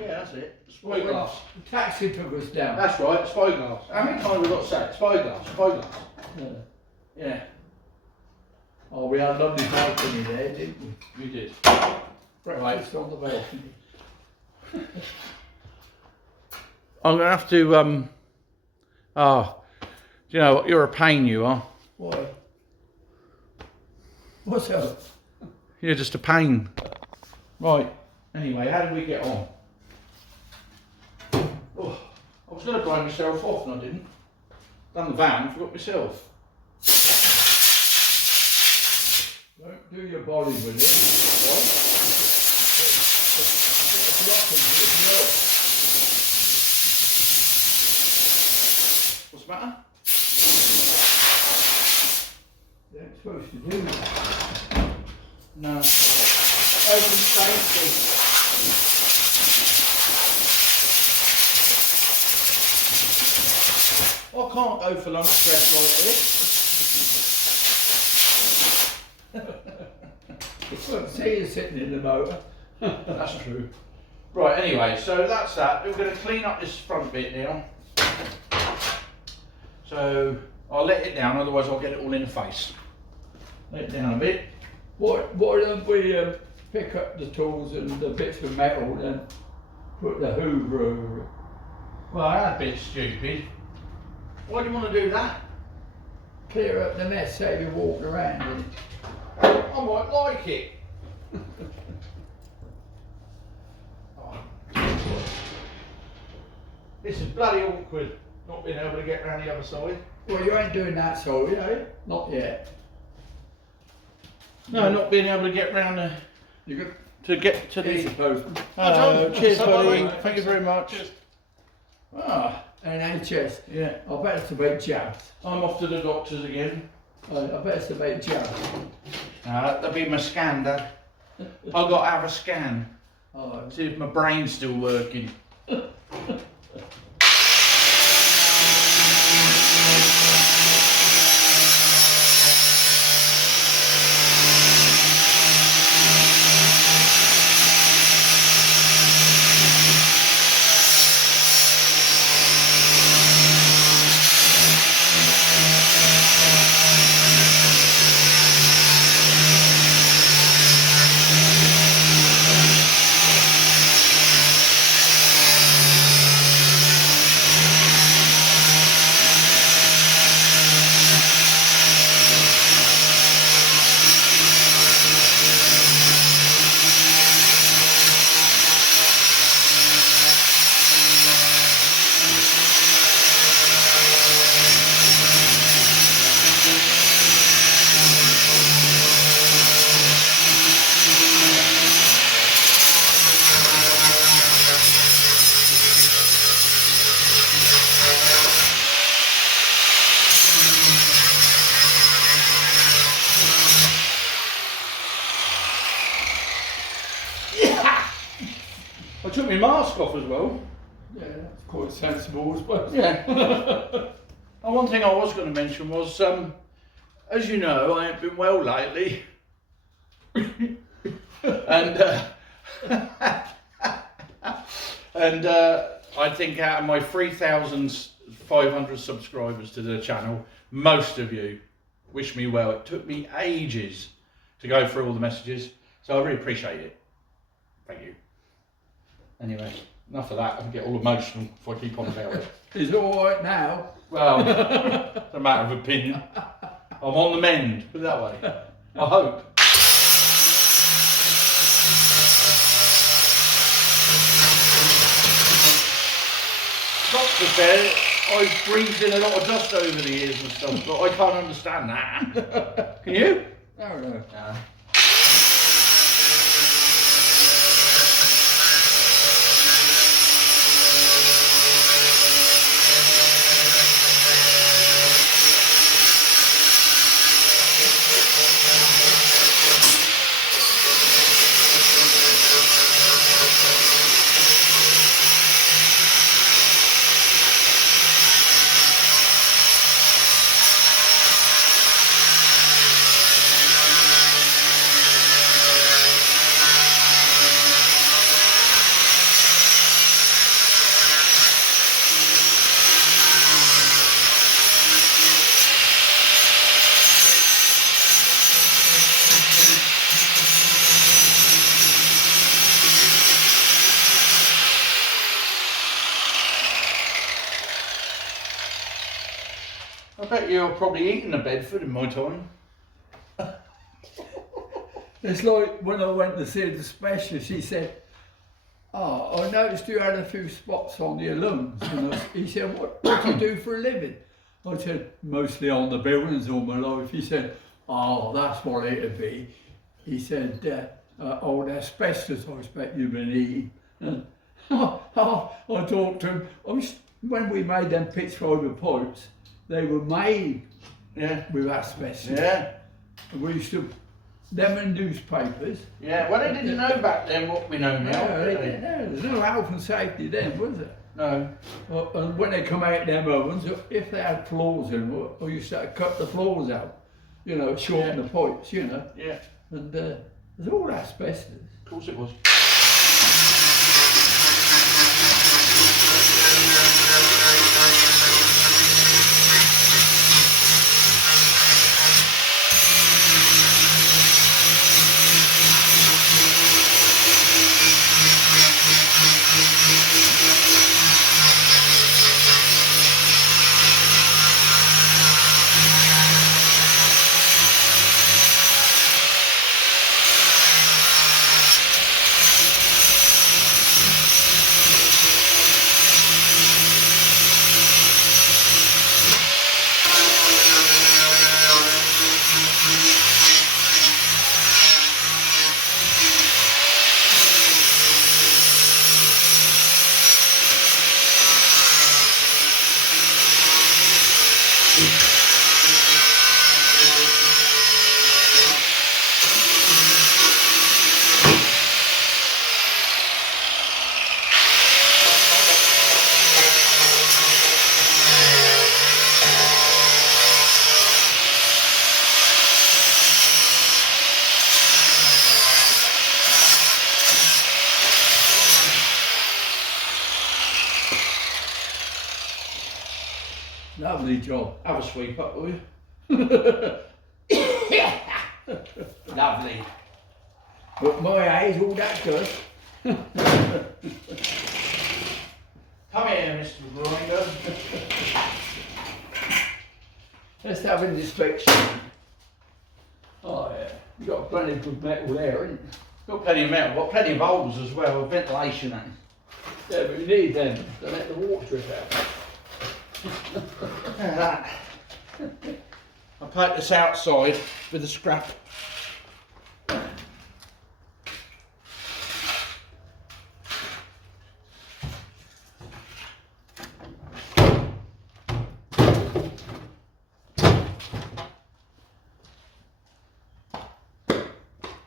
Yeah, that's it. Spyglass. The taxi took us down. That's right, Spyglass. How many times have we got to say it? Spyglass. Yeah. Yeah, Oh, we had a lovely balcony there, didn't we? we did. Breakfast on the balcony. I'm gonna have to do you know what, you're a pain, you are. Why? What's up? You're just a pain. Right. Anyway, how did we get on? Oh, I was gonna blow myself off and I didn't. Done the van, forgot myself. Don't do your body with it. Right? It's blockage as well. What's the matter? You ain't supposed to do that. No. Open safety. I can't go for lunch dressed like this. Well, see you sitting in the motor. That's true. Right, anyway, so that's that. We're going to clean up this front bit now. So I'll let it down, otherwise I'll get it all in the face. Let it down a bit. Why don't we pick up the tools and the bits of metal and put the hoover over it? Well, that's a bit stupid. Why do you want to do that? Clear up the mess, save you walking around in it. I might like it. Oh. This is bloody awkward, not being able to get around the other side. Well, you ain't doing that, so you know, not yet. No, not being able to get round the, You could to get to here's the. the postman. Hello, cheers, buddy. Bye-bye. Thank you very much. Ah, And HS. yeah. I bet it's about jabs. I'm off to the doctors again. I bet it's about jabs. That'll be my scan, Dad. I've got to have a scan. Oh, See if my brain's still working. mask off as well. Yeah, that's quite sensible, I suppose. Yeah. And one thing I was going to mention was, as you know, I ain't been well lately. and and I think out of my 3,500 subscribers to the channel, most of you wish me well. It took me ages to go through all the messages, so I really appreciate it. Thank you. Anyway, enough of that. I get all emotional if I keep on about it. He's all right now. Well, it's a matter of opinion. I'm on the mend, put it that way. I hope. Doctor said I've breathed in a lot of dust over the years and stuff, but I can't understand that. Can you? No, no. No. I bet you're probably eating a Bedford in my time. It's like when I went to see the specialist, he said, "Oh, I noticed you had a few spots on your lungs." And he said, what do you do for a living? I said, "Mostly on the buildings all my life." He said, "Oh, that's what it'd be." He said, "Oh, asbestos, I expect you've been eating." And I talked to him. When we made them pitch fibre pipes, they were made with asbestos. Yeah. And we used to, them in newspapers. Yeah, well, they didn't know back then what we know now, No, did they? there's no health and safety then, was there? No. And when they come out them ovens, if they had flaws in them, I used to cut the flaws out, you know, shorten the pipes, you know. Yeah, And there's all asbestos. of course it was. Lovely job. Have a sweep up, will you? Lovely. But my age, all that good. Come here, Mr. Grinder. Let's have an inspection. Oh yeah, you got plenty of good metal there, haven't you? Got plenty of metal, got plenty of holes as well, with ventilation in. Yeah, but you need them to let the water drip out. Look at that. I'll pack this outside with a scrap.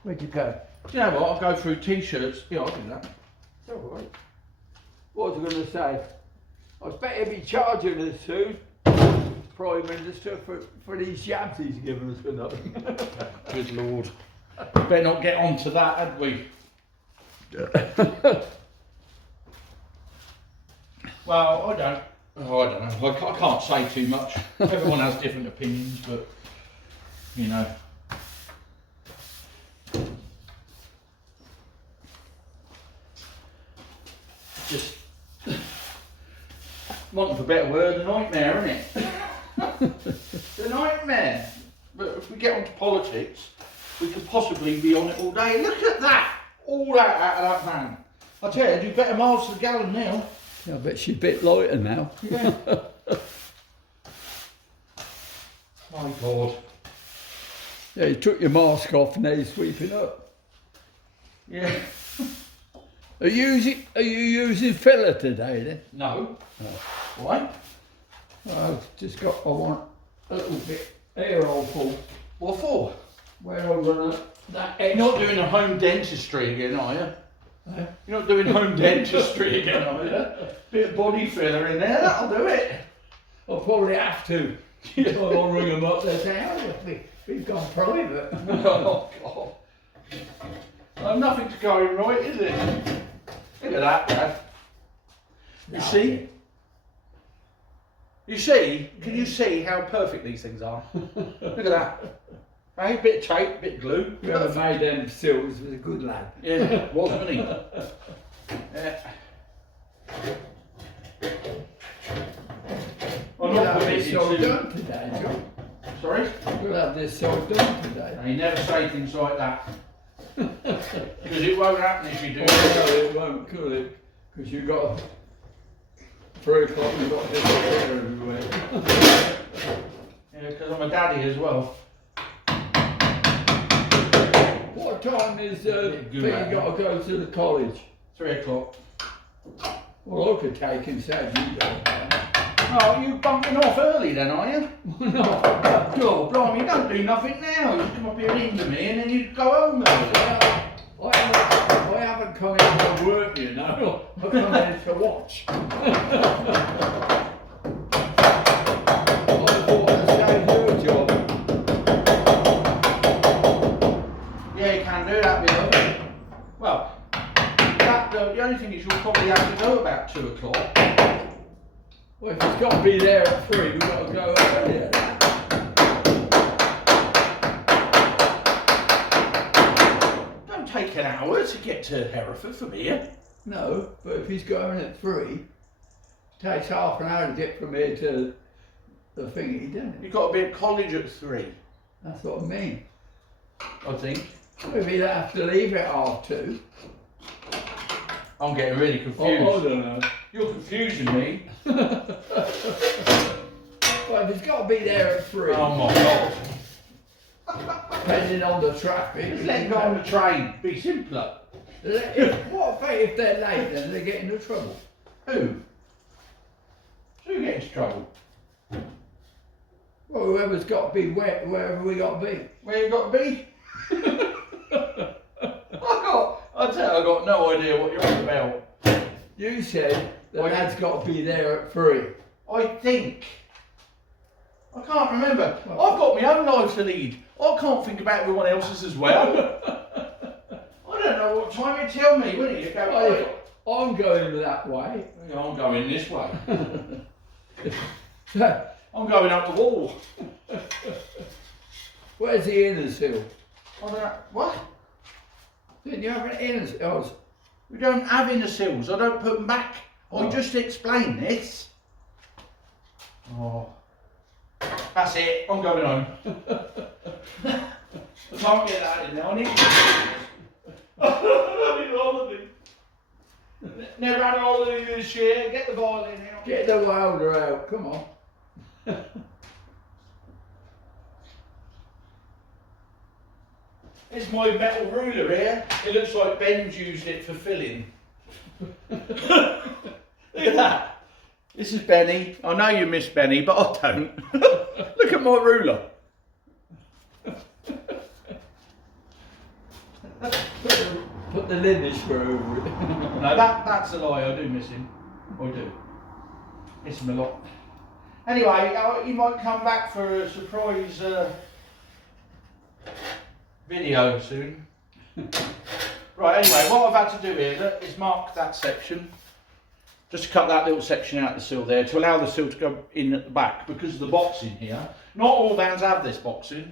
Where'd you go? Do you know what? I'll go through t-shirts. Yeah, I'll do that. It's all right. was I going to say? I expect he'll be charging us soon, Prime Minister, for these jabs he's given us for nothing. Good Lord. Better not get on to that, had we? Well, I don't know. I can't say too much. Everyone has different opinions, but, you know. Just, want of a better word, a nightmare, isn't it? It's a nightmare. But if we get onto politics, we could possibly be on it all day. Look at that! All that out of that van. I tell you, I do better miles to the gallon now. Yeah, I bet she's a bit lighter now. Yeah. My God. Yeah, you took your mask off and now you're sweeping up. Yeah. Are you using filler today then? No. Oh. Why? Well, I want a little bit air all full. What for? Where I'm gonna You're not doing a home dentistry again, are you? You're not doing home dentistry again, are you? Bit of body filler in there, that'll do it. I'll probably have to. I'll ring them up, they say, oh, we've gone private. Oh, God. Well, nothing's going right, is it? Look at that, Dad. You see? You see? Can you see how perfect these things are? Look at that. Hey, bit of tape, bit of glue. Whoever made them sills was a good lad. Yeah, wasn't he? Yeah. I'm We'll not have permitted this all to. done today, John. Sorry? We'll have this all done today. You never say things like that. Because it won't happen if you do. Oh, no, it won't, could it? Because you've got 3 o'clock, you've got this here everywhere. Yeah, because I'm a daddy as well. What time is Good Pete lad. got to go to the college? 3 o'clock. Well, I could take him, say you go. Oh, you bumping off early then, are you? No. Oh, blimey, you don't do nothing now. You come up here into me and then you go home early. I haven't come in to work, you know. I've come in to watch. I thought I'd say your job. Yeah, you can do that, Bill. Well, the only thing is you'll probably have to go about 2 o'clock. Well, if it's got to be there at 3, we've got to go earlier. Don't take an hour to get to Hereford from here. No, but if he's going at 3, it takes half an hour to get from here to the thingy, doesn't it? You've got to be at college at 3, That's what I mean. I think. Maybe he'll have to leave at 2:30. I'm getting really confused. I don't know. You're confusing me. Well, if he's got to be there at 3, Oh my God. depending on the traffic. Just let him go on the train. Be simpler. What if they're late then they get into trouble? Who? Who gets into trouble? Well, whoever's got to be wherever we got to be. Where you got to be? I tell you, I got no idea what you're on about. You said the Well, lad's got to be there at 3. I think. I can't remember. Well, I've got my own life to lead. I can't think about everyone else's as well. I don't know what time you tell me, will you? Go, I'm going that way. I'm going this way. I'm going up the wall. Where's the inner sill? I don't know. What? Didn't you have an inner sill? We don't have inner sills. I don't put them back. I just explained this. Oh. That's it. I'm going home. I can't get that in now. I need I need a holiday. Never had a holiday this year. Get the violin out. Get the welder out, come on. It's my metal ruler here. It looks like Ben's used it for filling. Look at that. This is Benny. I know you miss Benny, but I don't. Look at my ruler. Put the lineage for over it. No, that's a lie. I do miss him. I do. Miss him a lot. Anyway, he might come back for a surprise video soon. Right, anyway, what I've had to do here is mark that section. Just to cut that little section out of the sill there to allow the sill to go in at the back because of the box in here. Not all vans have this box in.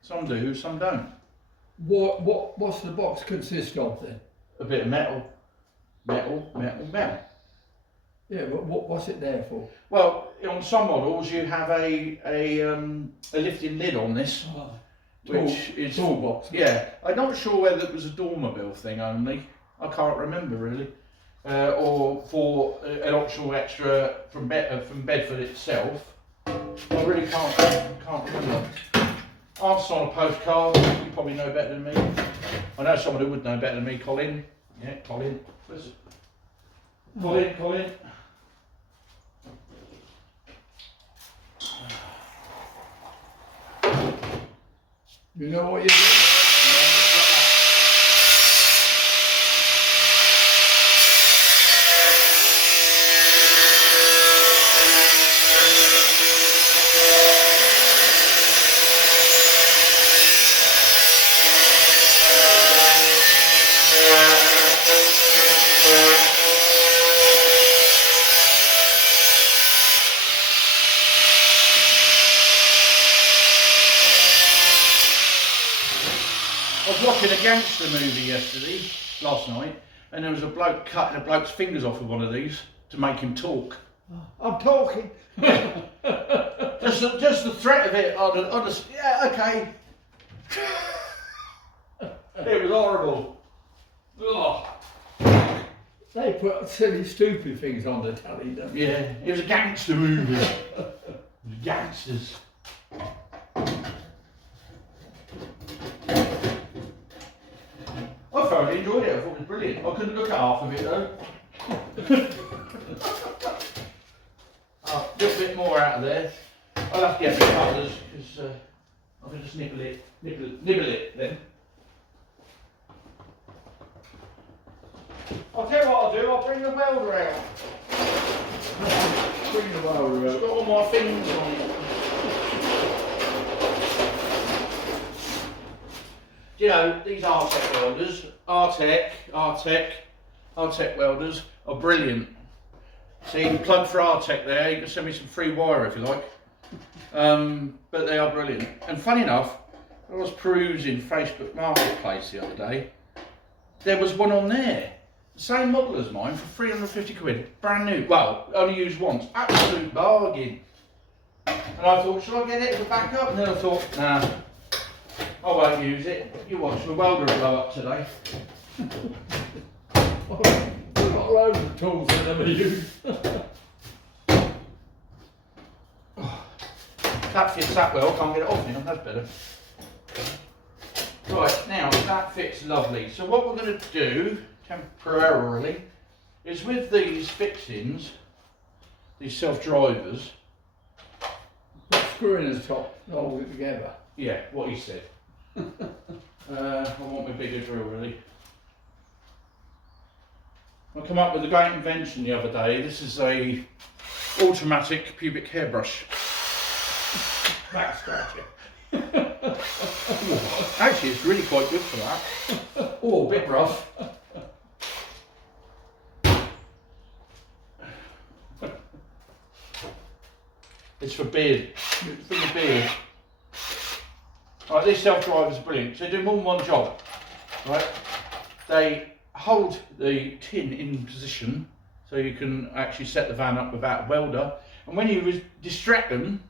Some do, some don't. What's the box consist of then? A bit of metal. Metal. Yeah, but what's it there for? Well, on some models you have a lifting lid on this. Which is toolbox. Yeah, I'm not sure whether it was a Dormobile thing only. I can't remember really, or for an optional extra from Bedford itself. I really can't remember. Answer on a postcard. You probably know better than me. I know someone who would know better than me. Colin. Yeah, Colin. Colin. You know what you're doing? I was watching a gangster movie last night, and there was a bloke cutting a bloke's fingers off with one of these to make him talk. I'm talking. Just the threat of it, yeah, okay. It was horrible. Ugh. They put silly, stupid things on the telly, don't they? Yeah, it was a gangster movie. It was gangsters. I thoroughly enjoyed it. I thought it was brilliant. I couldn't look at half of it though. A little bit more out of there. I'll have to get the colours because I can just nibble it then. I'll tell you what I'll do. I'll bring the welder out. Bring the welder It's out. got all my things on it. You know, these Artec welders, Artec welders are brilliant. So you can plug for Artec there, you can send me some free wire if you like. But they are brilliant. And funny enough, I was perusing Facebook Marketplace the other day. There was one on there, the same model as mine for 350 quid, brand new. Well, only used once, absolute bargain. And I thought, should I get it as a backup? And then I thought, nah. I won't use it. You watch, the welder will blow up today. I've got loads of tools I never use. That fits that well, can't get it off now, that's better. Right, now that fits lovely. So what we're going to do, temporarily, is with these fixings, these self-drivers. Put a screw in the top, hold it together. Yeah, what he said. I want my bigger drill really. I come up with a great invention the other day. This is a automatic pubic hairbrush. Back scratcher. Actually, it's really quite good for that. Oh, a bit rough. It's for beard. It's for the beard. Right, these self-drivers are brilliant. So they do more than one job. Right? They hold the tin in position so you can actually set the van up without a welder. And when you distract them,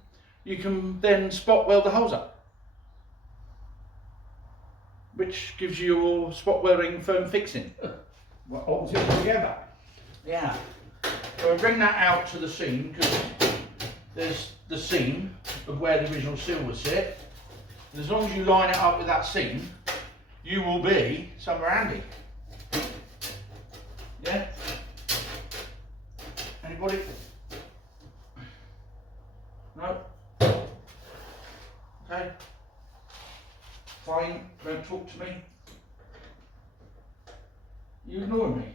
you can then spot weld the holes up. Which gives you your spot welding firm fixing. What holds it together? Yeah. So I bring that out to the seam because there's the seam of where the original sill was set. And as long as you line it up with that seam, you will be somewhere handy. Yeah? Anybody? No? Okay. Fine, don't talk to me. You ignore me.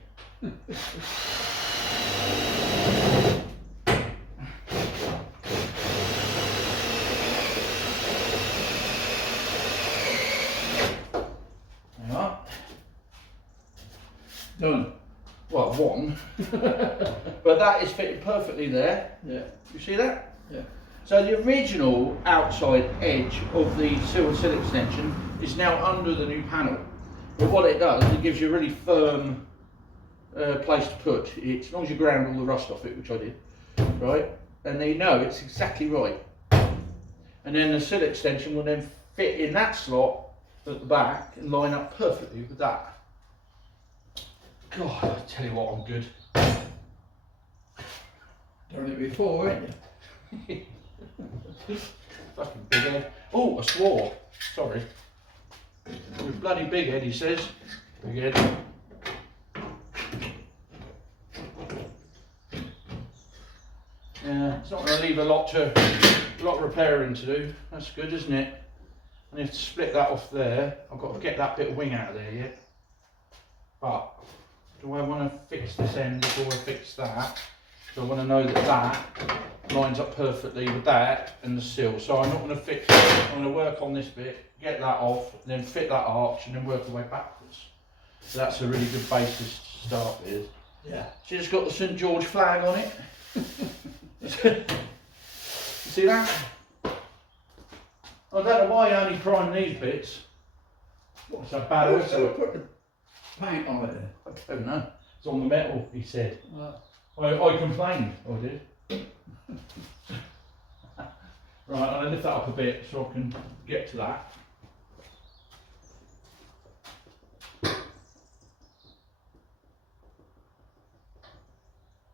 There you are. Done. Well, one. But that is fitting perfectly there. Yeah. You see that? Yeah. So the original outside edge of the sill extension is now under the new panel. But what it does, it gives you a really firm place to put it, as long as you ground all the rust off it, which I did, right? And then you know it's exactly right. And then the sill extension will then fit in that slot at the back and line up perfectly with that. God, I tell you what, I'm good. Done it before, ain't you? Fucking big head. Oh, I swore. Sorry. You're bloody big head, he says. Big head. Yeah, it's not going to leave a lot of repairing to do. That's good, isn't it? I need to split that off there. I've got to get that bit of wing out of there yet. But do I want to fix this end before I fix that? So I want to know that that lines up perfectly with that and the sill. So I'm not going to fix it. I'm going to work on this bit, get that off, and then fit that arch, and then work the way backwards. So that's a really good basis to start with. Yeah. So it's got the St George flag on it. You see that? I don't know why I only prime these bits. What's that bad? Also put the paint on it then. I don't know. It's on the metal, he said. Right. I complained, I did. Right, I'm going to lift that up a bit so I can get to that.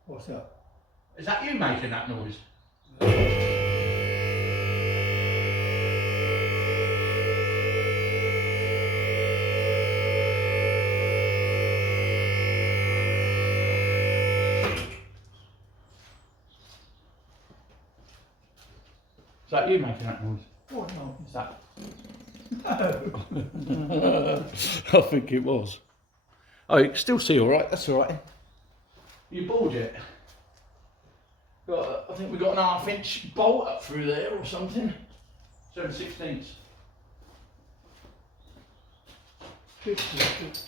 What's up? Is that you making that noise? Is that you making that noise? What noise? Is that? No. I think it was. Oh, you can still see all right. That's all right. You bored yet? I think we got an 1/2 inch bolt up through there or something. 7/16.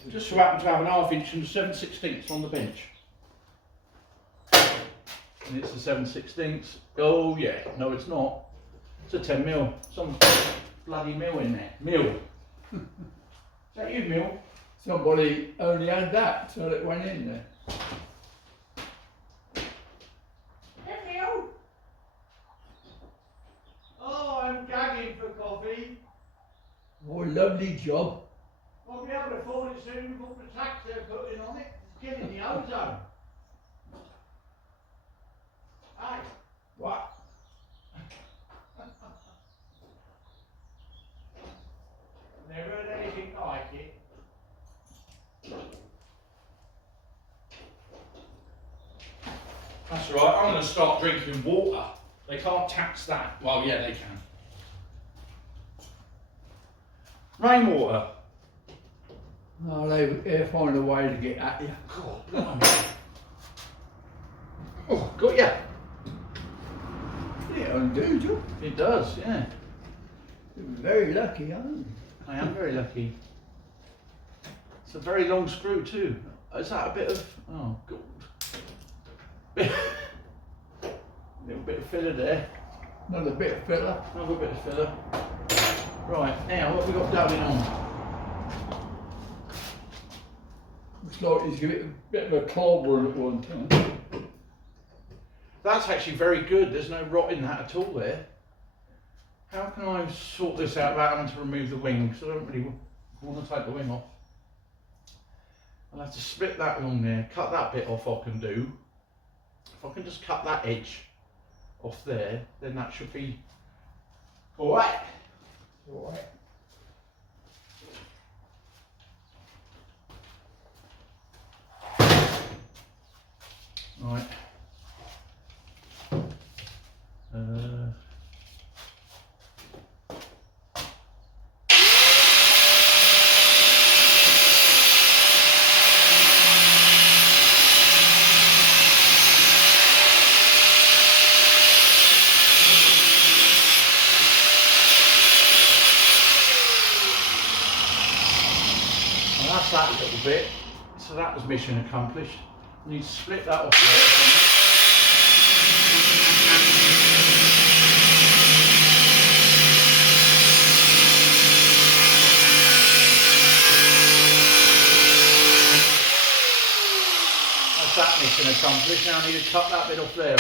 Just so happen to have an 1/2 inch and a 7/16 on the bench. And it's a 7/16. Oh yeah, no it's not. It's a 10 mil. Some bloody mil in there. Mil. Is that you, Mil? Somebody only had that, so it went in there. Oh, I'm gagging for coffee. Oh, lovely job. Won't be able to afford it soon with all the tax they're putting on it. It's killing the ozone. Hey, What? never heard anything like it. That's right, I'm going to start drinking water. They can't tax that. Well, yeah, they can. Rainwater. No, they'll find a way to get at you. God, blimey. Oh, got ya. Yeah, undo you. It does, yeah. You're very lucky, aren't you? I am very lucky. It's a very long screw too. Is that a bit of, oh god. Little bit of filler there. Another bit of filler. Another bit of filler. Right, now what have we got going on? Looks like he's given it a bit of a clobber at one time. That's actually very good. There's no rot in that at all there. How can I sort this out without having to remove the wing? Because I don't really want to take the wing off. I'll have to split that along there, cut that bit off I can do. If I can just cut that edge off there, then that should be alright. Alright. Right. that's that little bit. So that was mission accomplished. I need to split that off there. That mission accomplished. Now I need to cut that bit off there.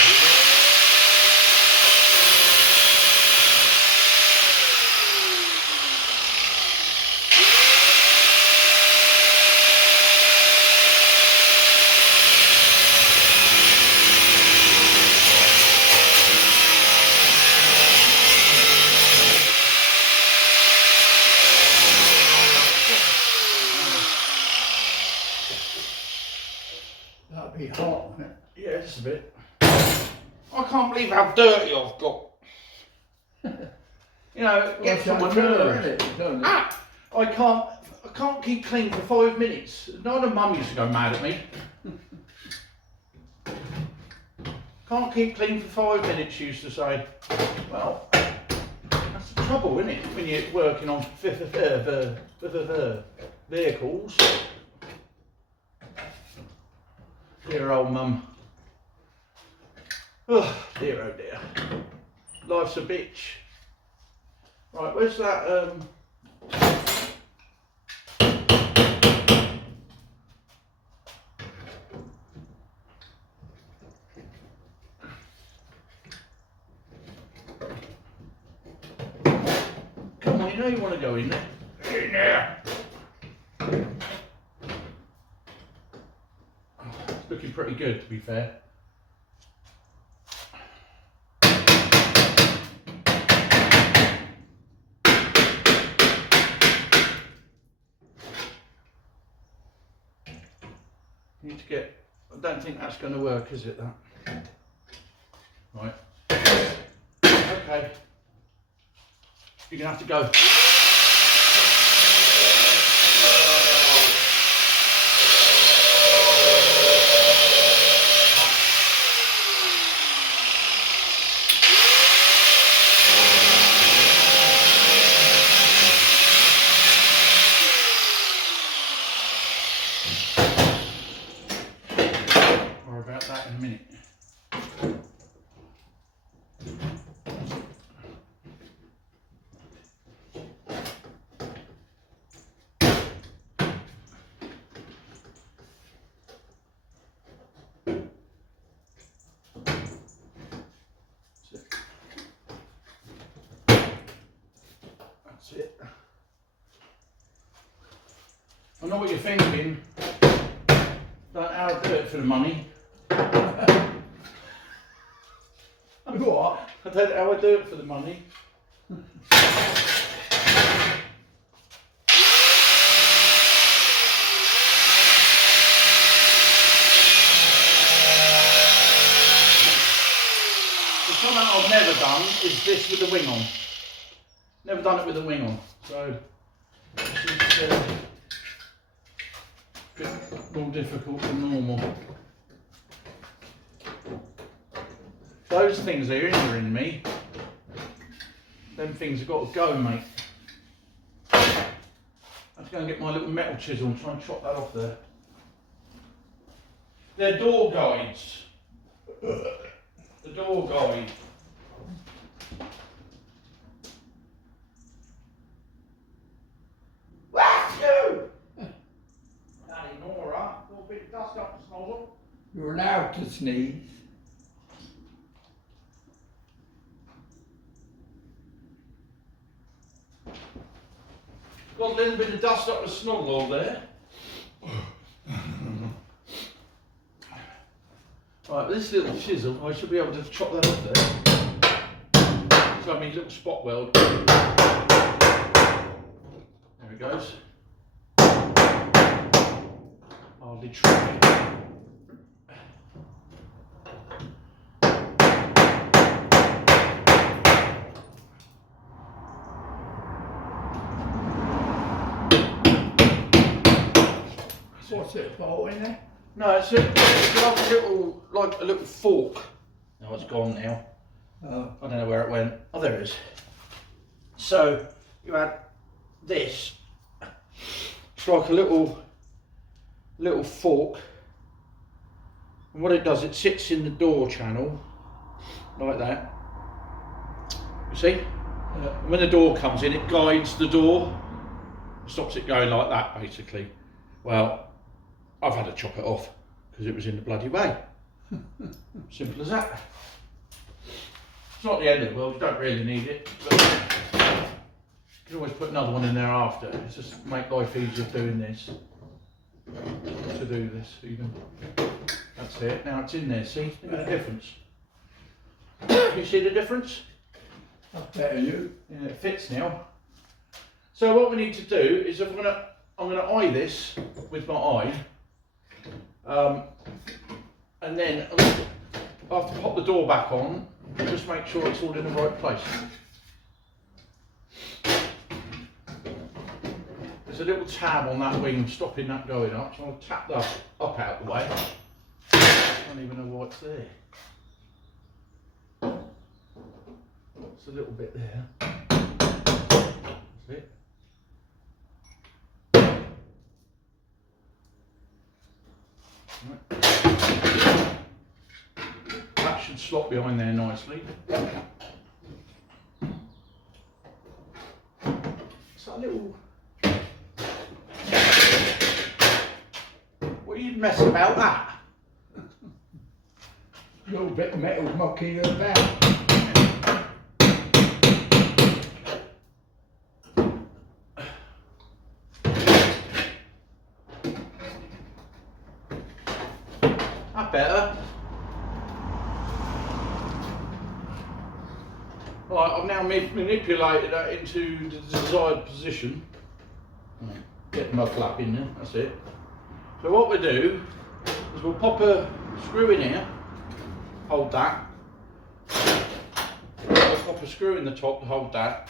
That'd be hot, wouldn't it? Yeah, just a bit. I can't believe how dirty I've got. You know, it gets on my nerves. Ah, I can't keep clean for 5 minutes. None of mum used to go mad at me. Can't keep clean for 5 minutes, she used to say. Well, that's the trouble, isn't it? When you're working on vehicles. Dear old mum. Oh dear, life's a bitch. Right, where's that come on, you know you want to go in there. In there. It's looking pretty good, to be fair. Need to get, I don't think that's going to work, is it, that? Right. Okay. You're going to have to go. That in a minute. That's it. I know what you're thinking. Don't how to do it for the money. What? I don't know how I do it for the money. Something I've never done is this with the wing on. Never done it with the wing on. So this is a bit more difficult than normal. Those things are hindering me. Them things have got to go, mate. I have to go and get my little metal chisel and try and chop that off there. They're door guides. The door guide. Whack you! Daddy Nora, a little bit of dust up the nozzle. You're allowed to sneeze. Got a little bit of dust up the snuggle there. Right, this little chisel, I should be able to chop that off there. So I mean, little spot weld. There it goes. Hardly try. What's it for in there? No, it's like a little fork. No, it's gone now. I don't know where it went. Oh, there it is. So you had this. It's like a little little fork, and what it does, it sits in the door channel like that. You see? And when the door comes in, it guides the door, stops it going like that basically. Well, I've had to chop it off because it was in the bloody way. Simple as that. It's not the end of the world, you don't really need it, but you can always put another one in there after. It's just to make life easier doing this. To do this even. That's it, now it's in there, see? Look at the difference. You see the difference? That's better you. Yeah, it fits now. So what we need to do is I'm gonna eye this with my eye, and then I have to pop the door back on and just make sure it's all in the right place. There's a little tab on that wing stopping that going up, so I'll tap that up out of the way. I don't even know why it's there. It's a little bit there. That's it. Right. That should slot behind there nicely. It's that little... What are you messing about that? A little bit of metal mucking about. That better. Right, I've now manipulated that into the desired position. Get my flap in there, that's it. So what we do is we'll pop a screw in here, hold that. We'll pop a screw in the top to hold that,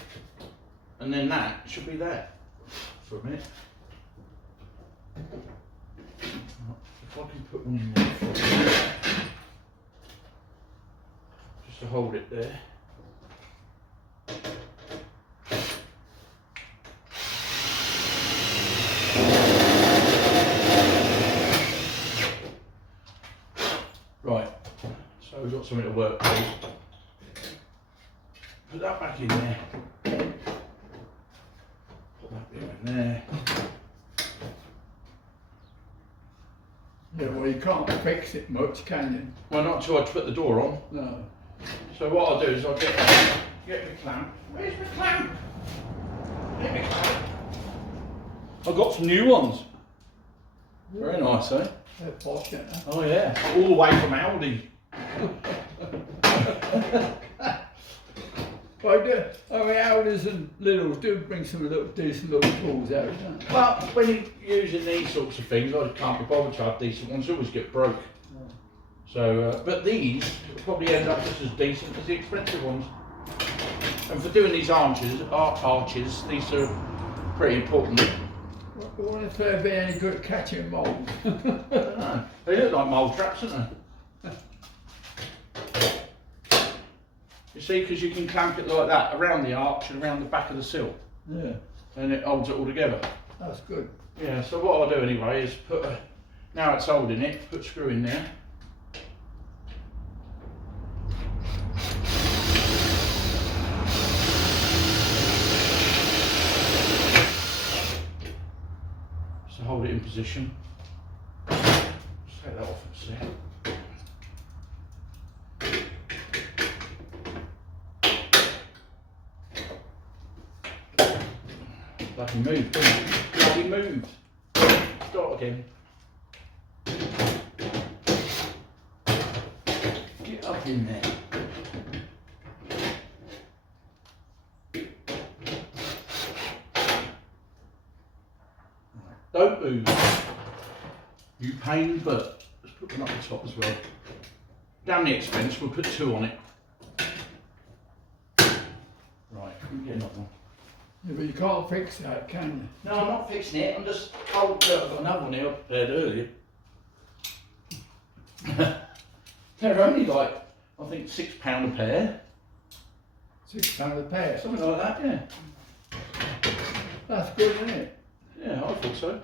and then that should be there for a minute. If I can put one in there, just to hold it there. Right, so we've got something to work with. Put that back in there. Put that bit in there. Yeah, well, you can't fix it much, can you? Well, not until I put the door on. No. So what I'll do is I'll get my clamp. Where's my clamp? Get my clamp. I've got some new ones. Very nice, eh? They're posh, aren't they? Oh yeah, all the way from Aldi. Well, I mean, Alders and Lidl's do bring some little decent little tools out, don't they? But when you're using these sorts of things, I can't be bothered to have decent ones. They always get broke. So, but these will probably end up just as decent as the expensive ones. And for doing these arches, these are pretty important. I wonder if they'd be any good at catching mould. I don't know. They look like mole traps, don't they? You see, because you can clamp it like that around the arch and around the back of the sill, Yeah, and it holds it all together. that's good. Yeah. So what I'll do anyway is put a, now it's holding it, put a screw in there. So hold it in position. Just take that off a sec. Bloody moved, didn't it? Bloody moved. Start again. Get up in there. Don't move. You pain in the butt. Let's put one up the top as well. Down the expense, we'll put two on it. Right, get another one. Yeah, but you can't fix that, can you? No, I'm not fixing it. I'm just. Oh, look, I've got another one here I prepared earlier. They're only like, I think, £6 a pair. £6 a pair. Something like that, yeah. That's good, isn't it? Yeah, I thought so.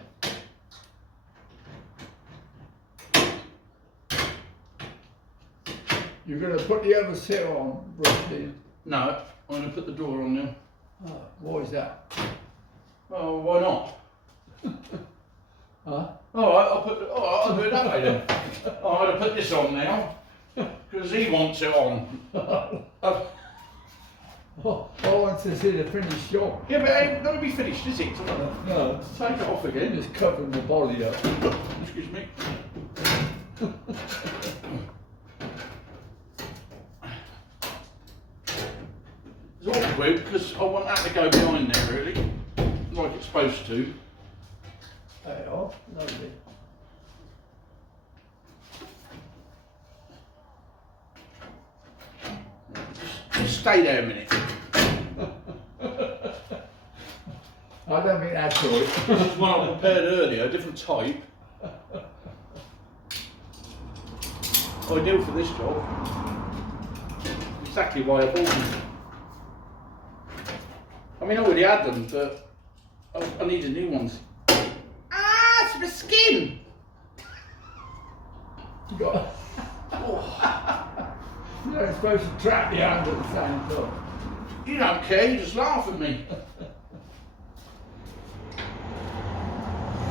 You're going to put the other sill on, Bruce. No, I'm going to put the door on now. Oh, why is that? Well, why not? Huh? Alright, I'll do it that way then. I'm going to put this on now, because he wants it on. Oh, I want to see the finished job. Yeah, but it ain't going to be finished, is it? No, Take it off again. just covering the body up. Excuse me. It's awkward because I want that to go behind there really, like it's supposed to. There you are, lovely. Just stay there a minute. I don't think that's right. This is one I prepared earlier, a different type. Ideal for this job. Exactly why I bought them. I mean, I already had them, but I needed new ones. Ah, it's my skin! You got. You're supposed to trap the hand at the same time. You don't care, you just laugh at me.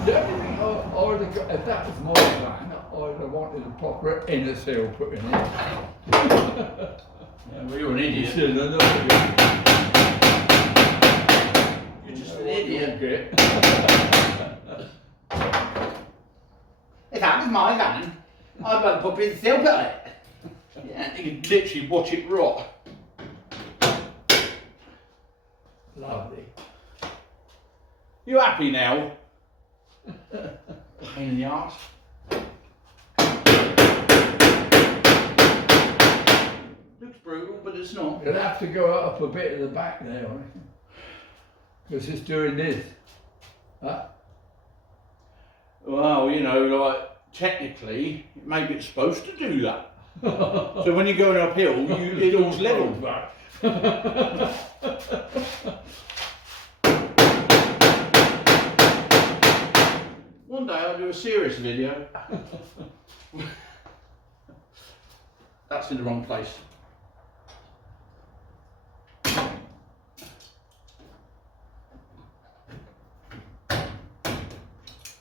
The only thing I would have got, if that was my plan, I would have wanted a proper inner seal put in it. Yeah, well, you're an idiot. Still another. You're just an idiot. If that was my van, I'd rather put in silver on it. Yeah, you can literally watch it rot. Lovely. You happy now? Pain in the arse. Looks brutal, but it's not. You'll have to go up a bit at the back there, I reckon. Because it's doing this. Huh? Well, you know, like, technically, maybe it's supposed to do that. So when you're going uphill, it all's level. One day I'll do a serious video. That's in the wrong place.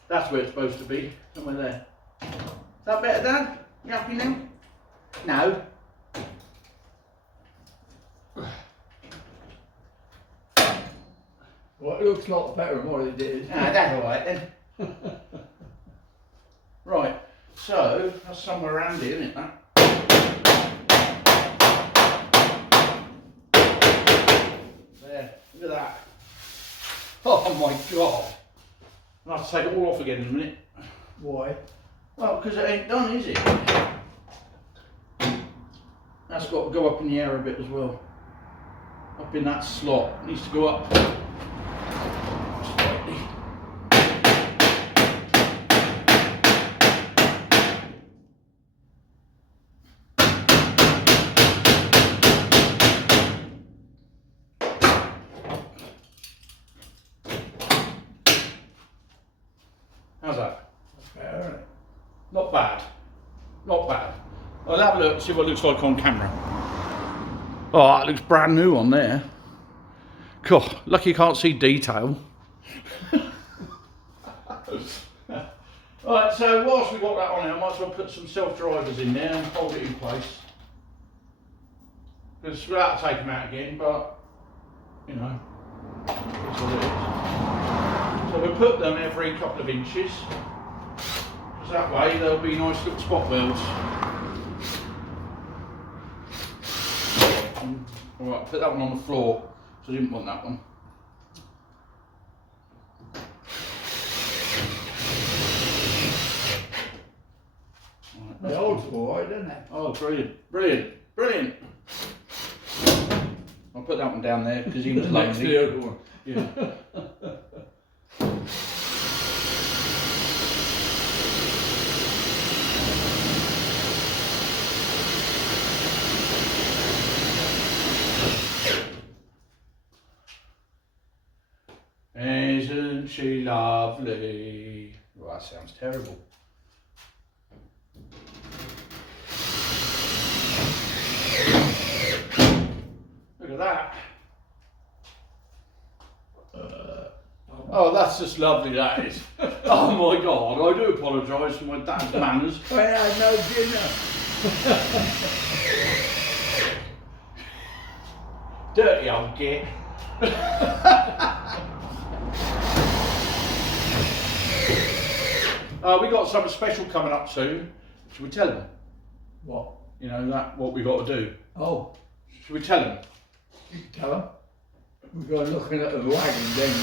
That's where it's supposed to be, somewhere there. Is that better, Dad? You happy now? No. Well, it looks a lot better than what it did. Ah, that's alright then. Right, so that's somewhere around here, isn't it, that? There, look at that. Oh my God. I'll have to take it all off again in a minute. Why? Well, because it ain't done, is it? That's got to go up in the air a bit as well. Up in that slot. It needs to go up slightly. How's that? Alright. Not bad. Not bad. I'll have a look, see what it looks like on camera. Oh, that looks brand new on there. Cool. Lucky you can't see detail. Right, so whilst we've got that on there, I might as well put some self-drivers in there and hold it in place. Because we'll have to take them out again, but, you know, that's what it is. So we'll put them every couple of inches. Because that way they'll be nice little spot welds. Alright, put that one on the floor, so I didn't want that one. The old's alright, isn't it? Oh, brilliant, brilliant, brilliant. I'll put that one down there because he was Next to lazy. the other one. Yeah. Isn't she lovely? Well, that sounds terrible. Look at that. Oh, that's just lovely, that is. Oh my God, I do apologise for my dad's manners. I had no dinner. Dirty old git. We got something special coming up soon. Should we tell them? What? You know, what we got to do. Oh, Should we tell them? tell them. We're going looking at the wagon then.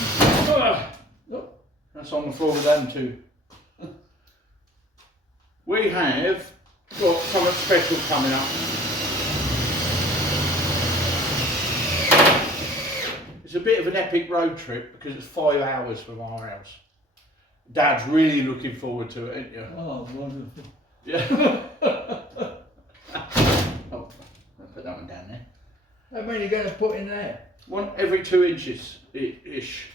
Look, that's on the floor with them too. We have got something special coming up. It's a bit of an epic road trip because it's 5 hours from our house. Dad's really looking forward to it, ain't you? Oh, wonderful. Yeah. Oh, I'll put that one down there. How many are you going to put in there? One every 2 inches ish.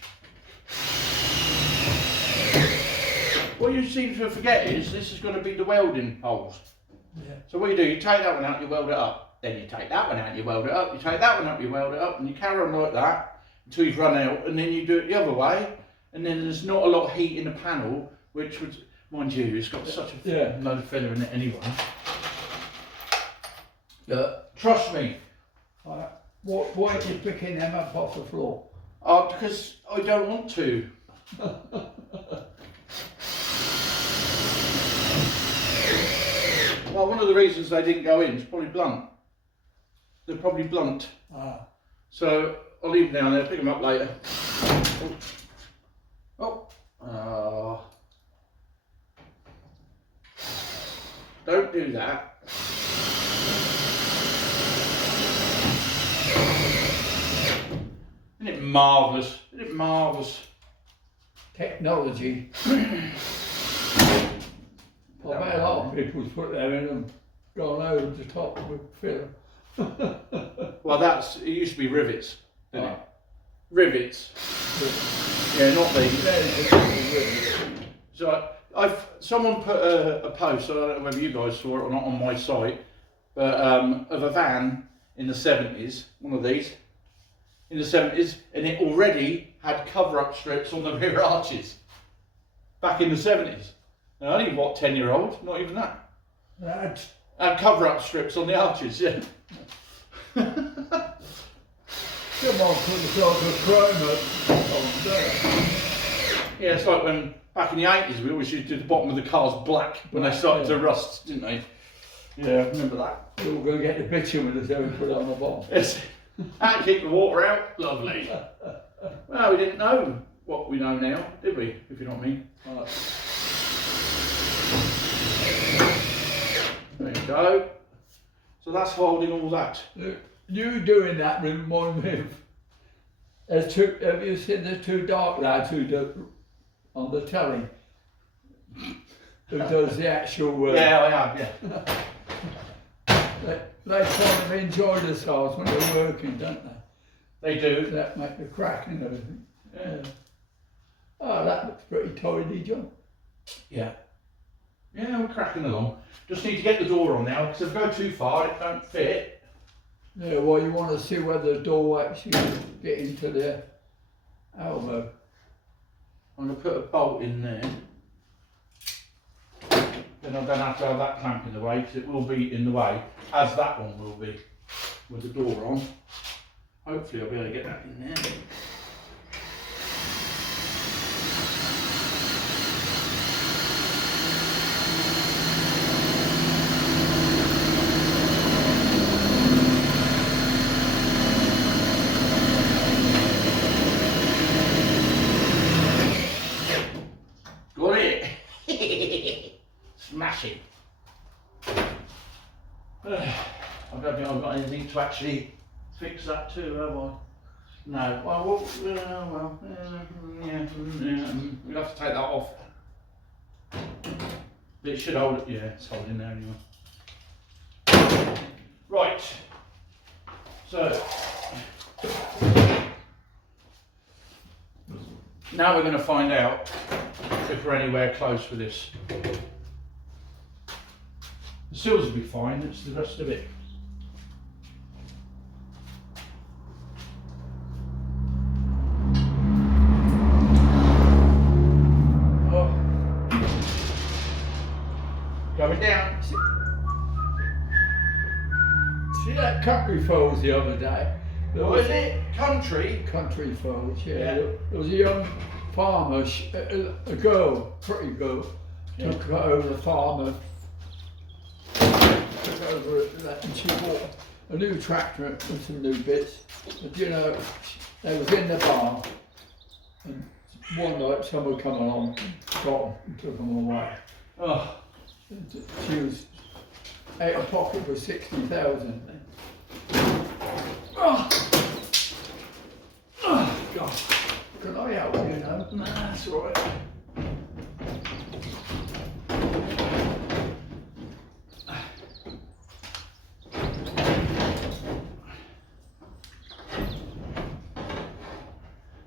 What you seem to forget is this is going to be the welding holes. Yeah. So what you do, you take that one out, you weld it up. Then you take that one out, you weld it up. You take that one up, you weld it up, and you carry on like that until you've run out, and then you do it the other way. And then there's not a lot of heat in the panel, which would, mind you, it's got such a load of filler in it anyway. Trust me. Why aren't you picking them up off the floor? Because I don't want to. Well, one of the reasons they didn't go in is probably blunt. They're probably blunt. So I'll leave them down there, pick them up later. Oh. Don't do that. Isn't it marvellous? Isn't it marvellous? Technology. I bet a lot of people's put them in and gone over the top with filler. Well, it used to be rivets, didn't it? Rivets. Yeah, not these. So someone put a post, I don't know whether you guys saw it or not on my site, but of a van in the 70s, one of these, in the 70s, and it already had cover-up strips on the rear arches. Back in the 70s. And only, what, 10-year-old? Not even that. And cover-up strips on the arches, yeah. Come on, put yourself a chrome on there. Yeah, it's like when, back in the 80s, we always used to do the bottom of the cars black when they started to rust, didn't they? Yeah, I remember that. We were going to get the bitumen so we put it on the bottom. Yes. And keep the water out. Lovely. Well, we didn't know what we know now, did we? If you know what I mean. Right. There you go. So that's holding all that. Look, you doing that reminds me of, have you seen the two dark lads who do on the telly? Who does the actual... yeah, I have, yeah. They kind of enjoy themselves when they're working, don't they? They do. That make the crack and everything. Yeah. Oh, that looks pretty tidy, John. Yeah. Yeah, we're cracking along. Just need to get the door on now, because if I go too far, it don't fit. Yeah, well, you want to see whether the door actually get into the elbow. I'm going to put a bolt in there. Then I don't have to have that clamp in the way, because it will be in the way, as that one will be, with the door on. Hopefully I'll be able to get that in there. Got it! Smashing. I don't think I've got anything to actually fix that too, have I? No. Well, yeah. We'll have to take that off. But it should hold it. Yeah, it's holding there anyway. Right. So now we're going to find out if we're anywhere close with this. The sills will be fine, it's the rest of it. country folds the other day. There What is it? Country? country folds, yeah. Yeah. There was a young farmer, a girl, pretty girl, took her over the farmer, took over it, and she bought a new tractor and some new bits. But you know, they was in the barn, and one night someone come along, got them and took them away. Oh, She was ate a pocket for 60,000. Oh. Oh, God. Can I help you now? nah, that's all right.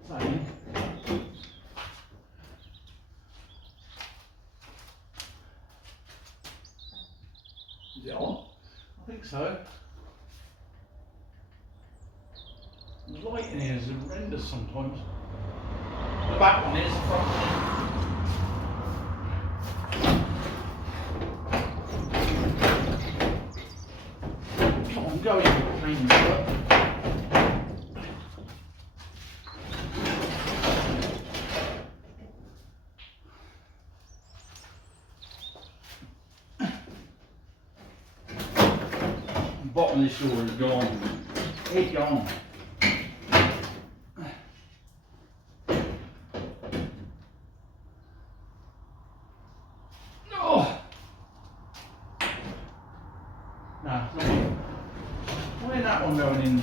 Fine. Is it on? I think so. The light in here is horrendous sometimes. The back one is, the front one. Come on, go in, pain work. The bottom of this door is gone. It's gone. Oh, Nah, not here. Why ain't that one going in?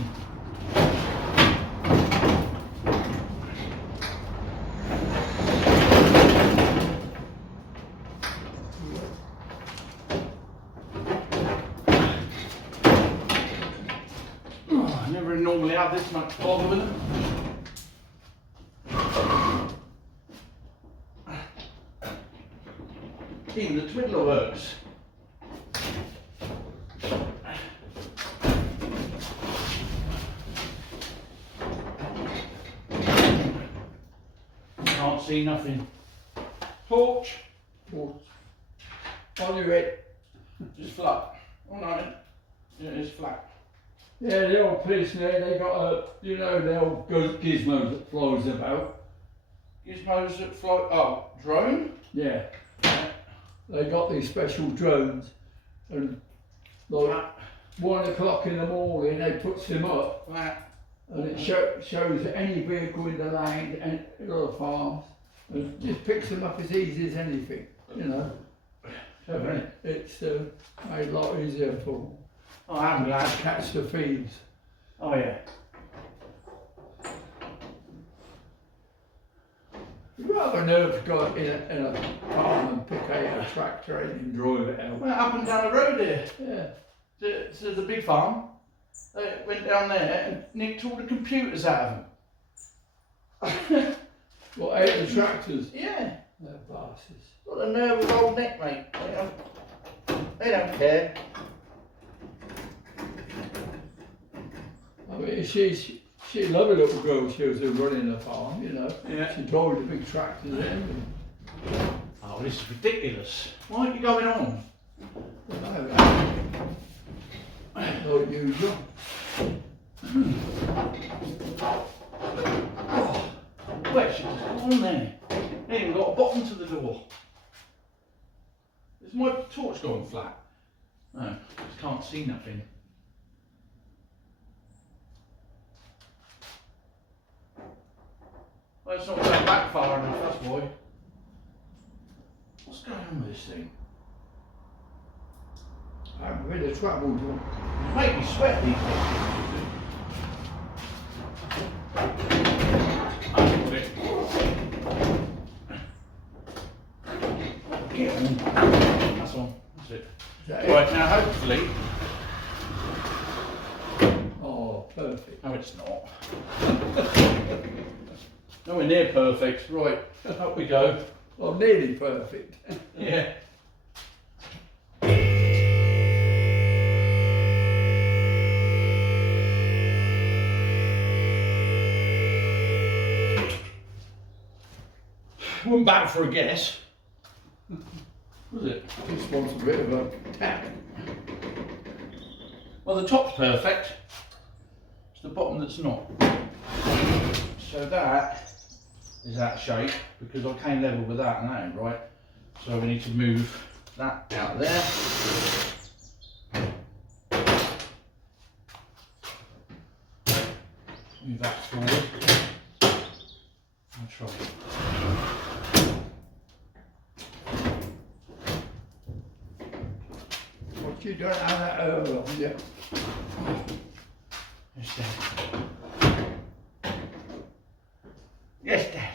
Oh, I never normally have this much bother with them. Even the twiddler works. Can't see nothing. Torch, oh. On your head. just flat. Oh no, yeah, it's flat. Yeah, the old police there, they got a, you know, the old gizmos that flies about. Gizmos that fly. Oh, drone? Yeah. They got these special drones, and like 1 o'clock in the morning they puts them up, Flat. and it shows any vehicle in the lane and a lot of farms, and just picks them up as easy as anything, you know. So it's made a lot easier for them Oh, I'm glad. to catch the thieves. Oh yeah. You'd rather nerve to go in a farm and pick out a tractor and drive it out. Went up and down the road here Yeah. to the big farm. They went down there and nicked all the computers out of them. What, out the tractors? Yeah. They're bastards. Got the nerve of old neck, mate. They don't care. I mean, she's a lovely little girl. She was running the farm, you know. Yeah. She drove the big tractors in. Oh, this is ridiculous. Why aren't you going on? Not usual. Where should just go on there? They ain't even got a bottom to the door. Is my torch going flat? No, just can't see nothing. Well, it's not going back far enough, that's why. What's going on with this thing? I'm really troubled. It make me sweat these days. Get on. That's on. That's it. Right, now hopefully. Oh, perfect. No, it's not. Nowhere near perfect. Right, up we go. Well, nearly perfect. Yeah. Wasn't bad for a guess. Was it? Just wants a bit of a tap. Well, the top's perfect. It's the bottom that's not. So that is out of shape because I came level with that and that ain't right. So we need to move that out there. Move that forward. I'll try. What you don't have that over, yeah. Yes, Dad. Yes, Dad.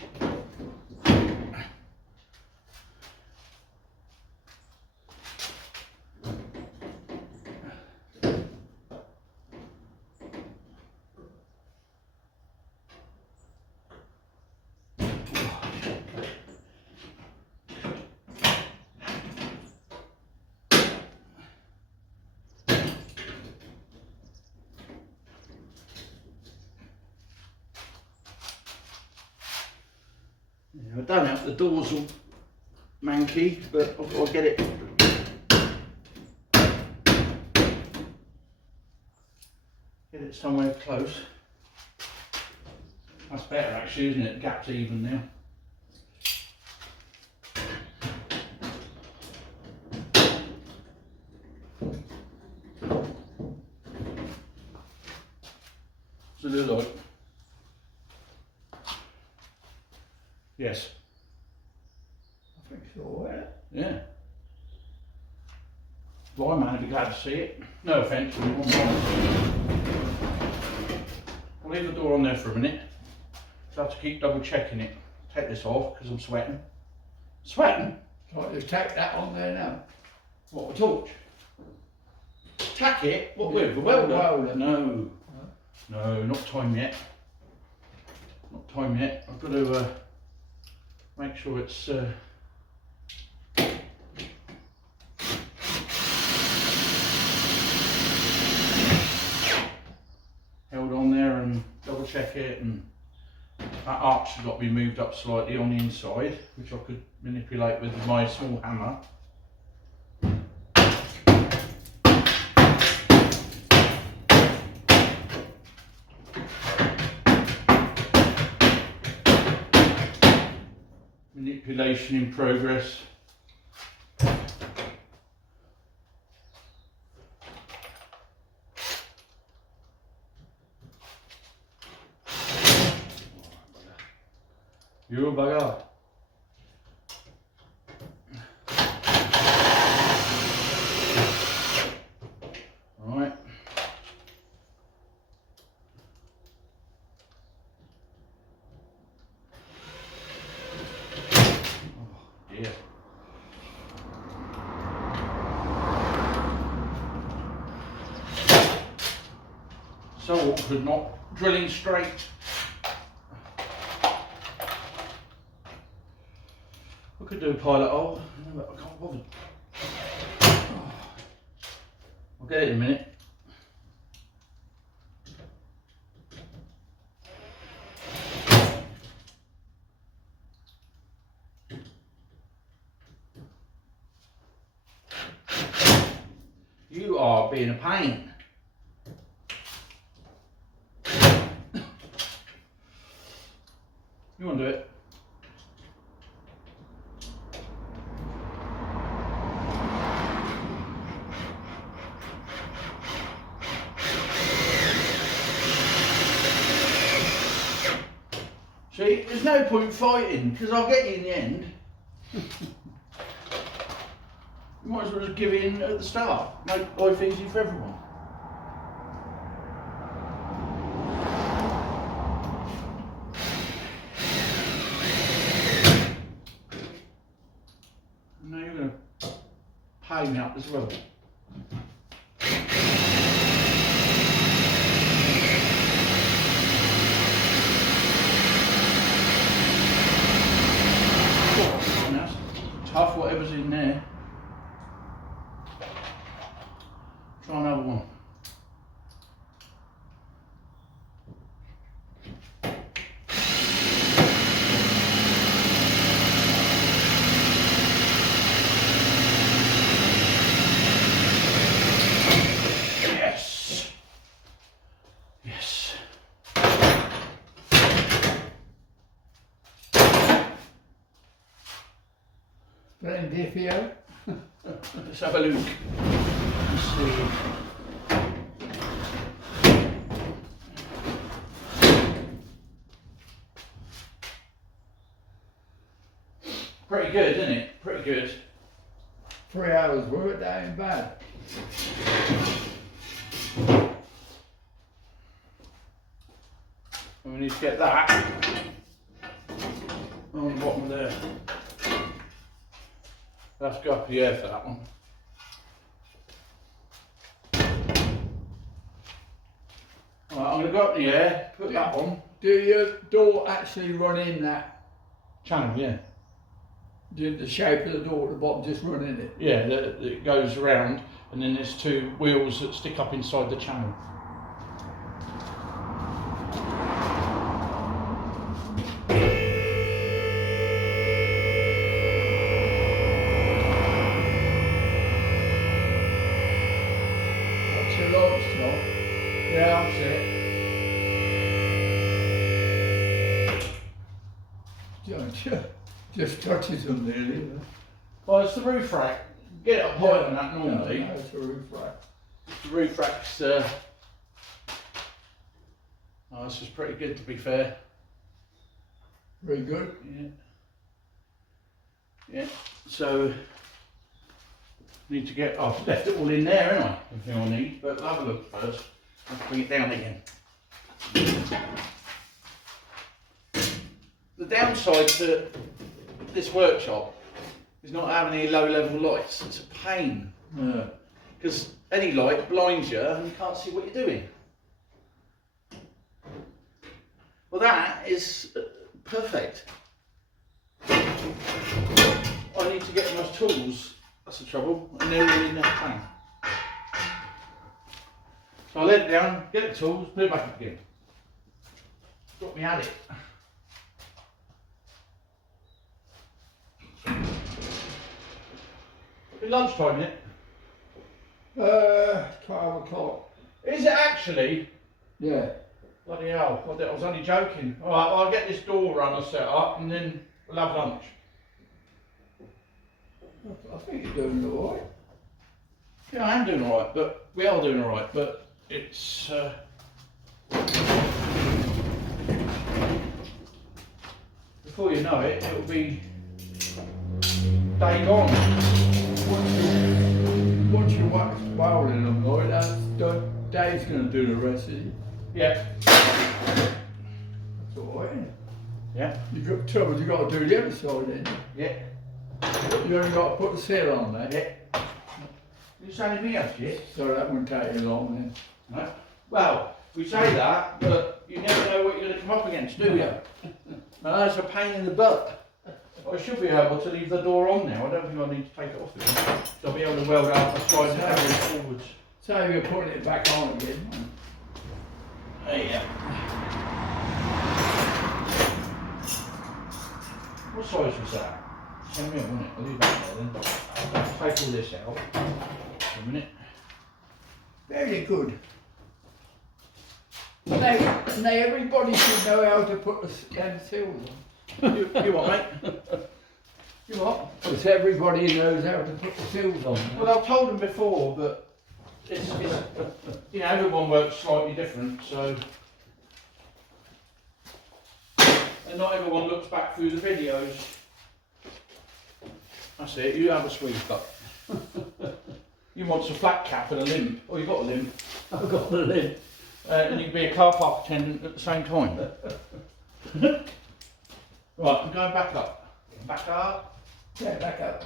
I don't know if the door's all manky, but I've got to get it. Get it somewhere close. That's better actually, isn't it? The gap's even now. What's it look like? Yes. I think so, yeah. Yeah. Blind man would be glad to see it. No offence. I'll leave the door on there for a minute. So I have to keep double checking it. Take this off because I'm sweating. Sweating? So I just tack that on there now. What, a torch? Tack it? What with? A welder? Welder. No. No, not time yet. Not time yet. I've got to make sure it's held on there and double check it, and that arch has got to be moved up slightly on the inside, which I could manipulate with my small hammer. Manipulation in progress. You bugger. Right. Yeah. So awkward not drilling straight. I could do a pilot hole, but I can't bother. I'll get it in a minute. You are being a pain. You want to do it? See, there's no point fighting because I'll get you in the end. You might as well just give in at the start. Make life easy for everyone. Now you're going to pay me up as well. Tough, whatever's in there. Try another one. Yes. Plenty for you. Let's have a look. Let's see. Pretty good, isn't it? Pretty good. 3 hours work, that ain't bad. And we need to get that on the bottom there. Let's go up here for that one. Right, I'm going to go up in the air, put that on. Do your door actually run in that? Channel, yeah. Do the shape of the door at the bottom just run in it? Yeah, it goes around, and then there's 2 wheels that stick up inside the channel. What's your launch slot? Yeah, that's it. Just touches them nearly. Well, it's the roof rack. Get it up higher than that normally. No, it's a roof rack. The roof rack's. Oh, this is pretty good to be fair. Very good. Yeah. Yeah. So need to get. I've left it all in there, haven't I? Everything I need, but I'll have a look first. Let's bring it down again. The downside to this workshop is not having any low-level lights. It's a pain because any light blinds you and you can't see what you're doing. Well, that is perfect. I need to get my tools. That's the trouble, and they're all in that pan. So I let it down, get the tools, put it back up again. Got me at it. It's lunchtime, isn't it? 12 o'clock. Is it actually? Yeah. Bloody hell, I was only joking. Alright, well, I'll get this door runner set up and then we'll have lunch. I think you're doing all right. Yeah, I am doing alright, but we are doing alright, but it's before you know it, it'll be day gone. Once you wax welding them, Lloyd, that's done. Dave's going to do the rest of it. Yeah. That's all right, isn't it? Yeah. You got trouble, you got to do the other side then. Yeah. You only got to put the seal on there. Yeah. You signing me up yet? So that won't take you long then. No. Well, we say that, but you never know what you're going to come up against, do you? No, that's a pain in the butt. I should be able to leave the door on now. I don't think I need to take it off again. So I'll be able to weld out the side and carry it forwards. So you're putting it back on again. There you go. What size was that? 10 mil, wasn't it? I'll leave that there then. I'll take all this out for a minute. Very good. Now everybody should know how to put the them seals on. You what, mate? You what? Because everybody knows how to put the seals on. Well, I've told them before, but it's you know, everyone works slightly different, so. And not everyone looks back through the videos. That's it, you have a squeeze cup. You want a flat cap and a limp. Oh, you've got a limp. I've got the lid. And you can be a car park attendant at the same time. Right, I'm going back up. Back up. Yeah, back up.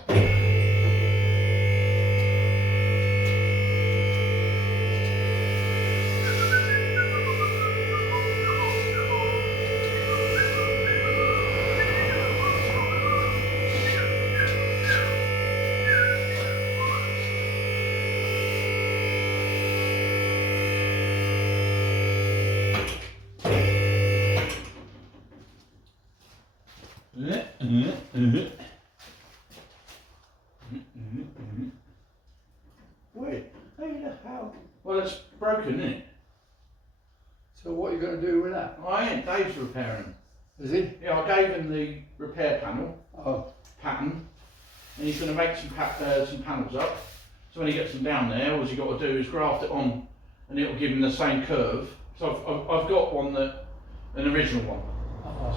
Wait, how the hell? Well, it's broken, isn't it? So what are you going to do with that? I ain't. Dave's repairing. Is he? Yeah, I gave him the repair panel Oh, pattern, and he's going to make some panels up. So when he gets them down there, all he's got to do is graft it on, and it'll give him the same curve. So I've got an original one.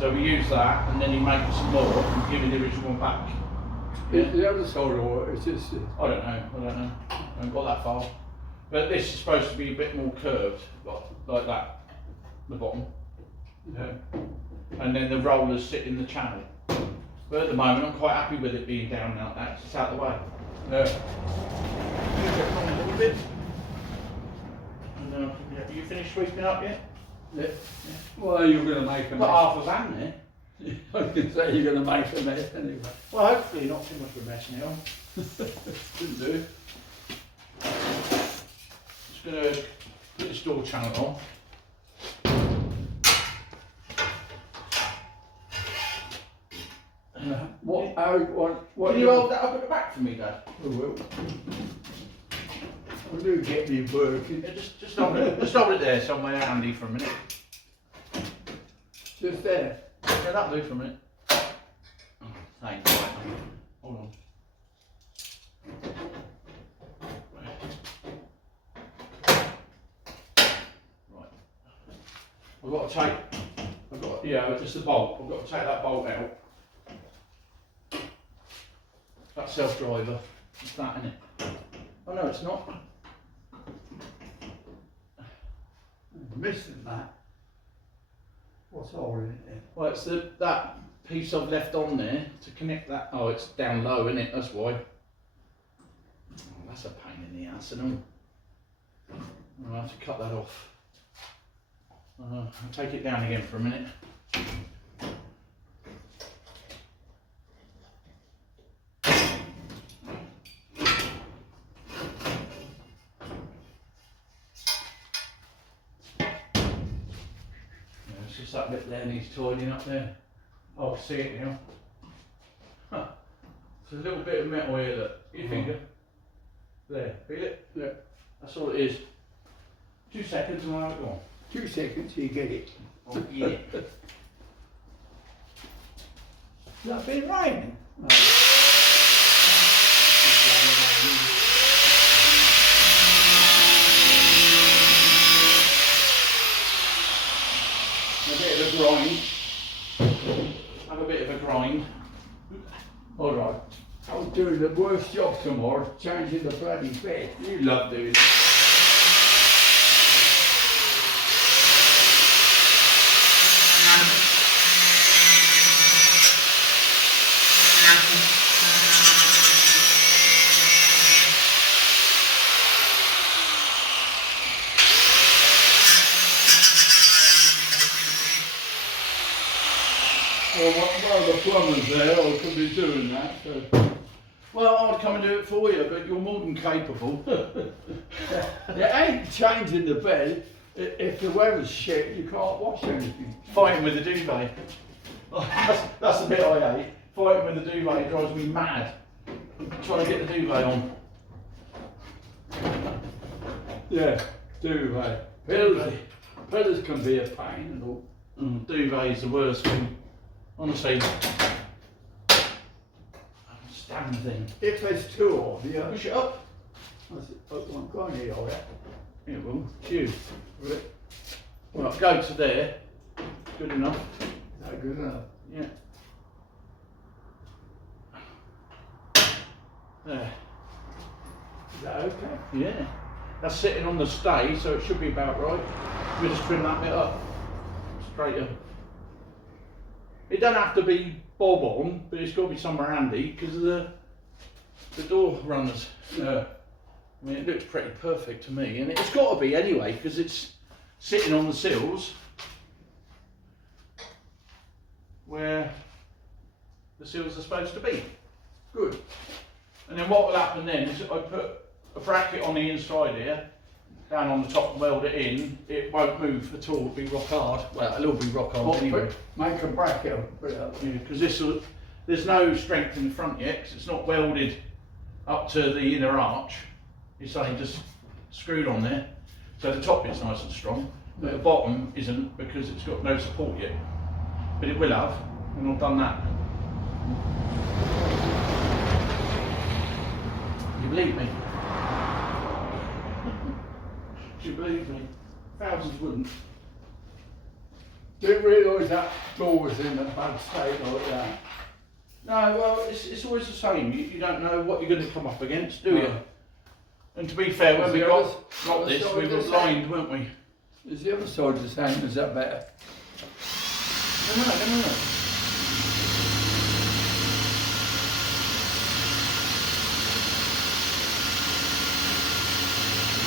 So we use that, and then he makes some more and give me the original one back. Yeah. The other side or it's just. I don't know. I haven't got that far. But this is supposed to be a bit more curved, like that, the bottom. Yeah. And then the rollers sit in the channel. But at the moment, I'm quite happy with it being down like that. It's out of the way. Yeah. Move it along a little bit. And, have you finished sweeping up yet? Yeah. Well, you're going to make a Got mess. half a van there. I was going to say you're going to make a mess anyway. Well, hopefully not too much of a mess now. Shouldn't do. Just going to put this door channel on. What Can you hold that up at the back for me, Dad? I will. I do get me working. Yeah, just hold it. Just hold it there somewhere handy for a minute. Just there. Yeah, that'll do for a minute. Oh, thanks. Right. Hold on. Right. I've got to take. Yeah, just the bolt. I've got to take that bolt out. That self-driver. It's that, isn't it? Oh no, it's not. I'm missing that. What's holding it there? Well, it's that piece I've left on there to connect that. Oh, it's down low, isn't it? That's why. Oh, that's a pain in the ass, isn't it? I'll have to cut that off. I'll take it down again for a minute. It's just that bit there needs tidying up there. Oh, I see it now. Huh. There's a little bit of metal here, look. Your finger. There, feel it? Yeah. That's all it is. 2 seconds and I'll have it gone. 2 seconds, you get it. Oh, yeah. Has that been raining? A bit of a grind. Have a bit of a grind. All right. I'm doing the worst job tomorrow, changing the bloody bed. You love doing it. Well, while the plumber's there, I could be doing that. So. Well, I'd come and do it for you, but you're more than capable. It ain't changing the bed. If the weather's shit, you can't wash anything. Fighting with the duvet. That's the bit I hate. Fighting with the duvet, it drives me mad. Trying to get the duvet on. Yeah, duvet. Pillows can be a pain and all. Duvet's the worst thing. Honestly. Damn thing. If there's two of you, Push it up. I won't go any of that. It will. Chew. Right, go to there. Good enough. Is that good enough? Yeah. There. Is that okay? Yeah. That's sitting on the stay, so it should be about right. We just trim that bit up. Straight up. It don't have to be bob on, but it's got to be somewhere handy because of the door runners. Yeah. I mean, it looks pretty perfect to me, and it's got to be anyway because it's sitting on the sills where the sills are supposed to be. Good. And then what will happen then is I put a bracket on the inside here, down on the top and weld it in. It won't move at all, it'll be rock hard. Well, it'll be rock hard anyway. Make a bracket and put it up. Yeah, because there's no strength in the front yet, because it's not welded up to the inner arch. It's only just screwed on there. So the top bit's nice and strong, but the bottom isn't because it's got no support yet. But it will have, and I've done that. You believe me? Do you believe me? Thousands wouldn't. Didn't realise that door was in a bad state like that. No, well, it's always the same. You don't know what you're going to come up against, do you? No. And to be fair, when we got this, we were side blind, weren't we? Is the other side the same? Is that better? No.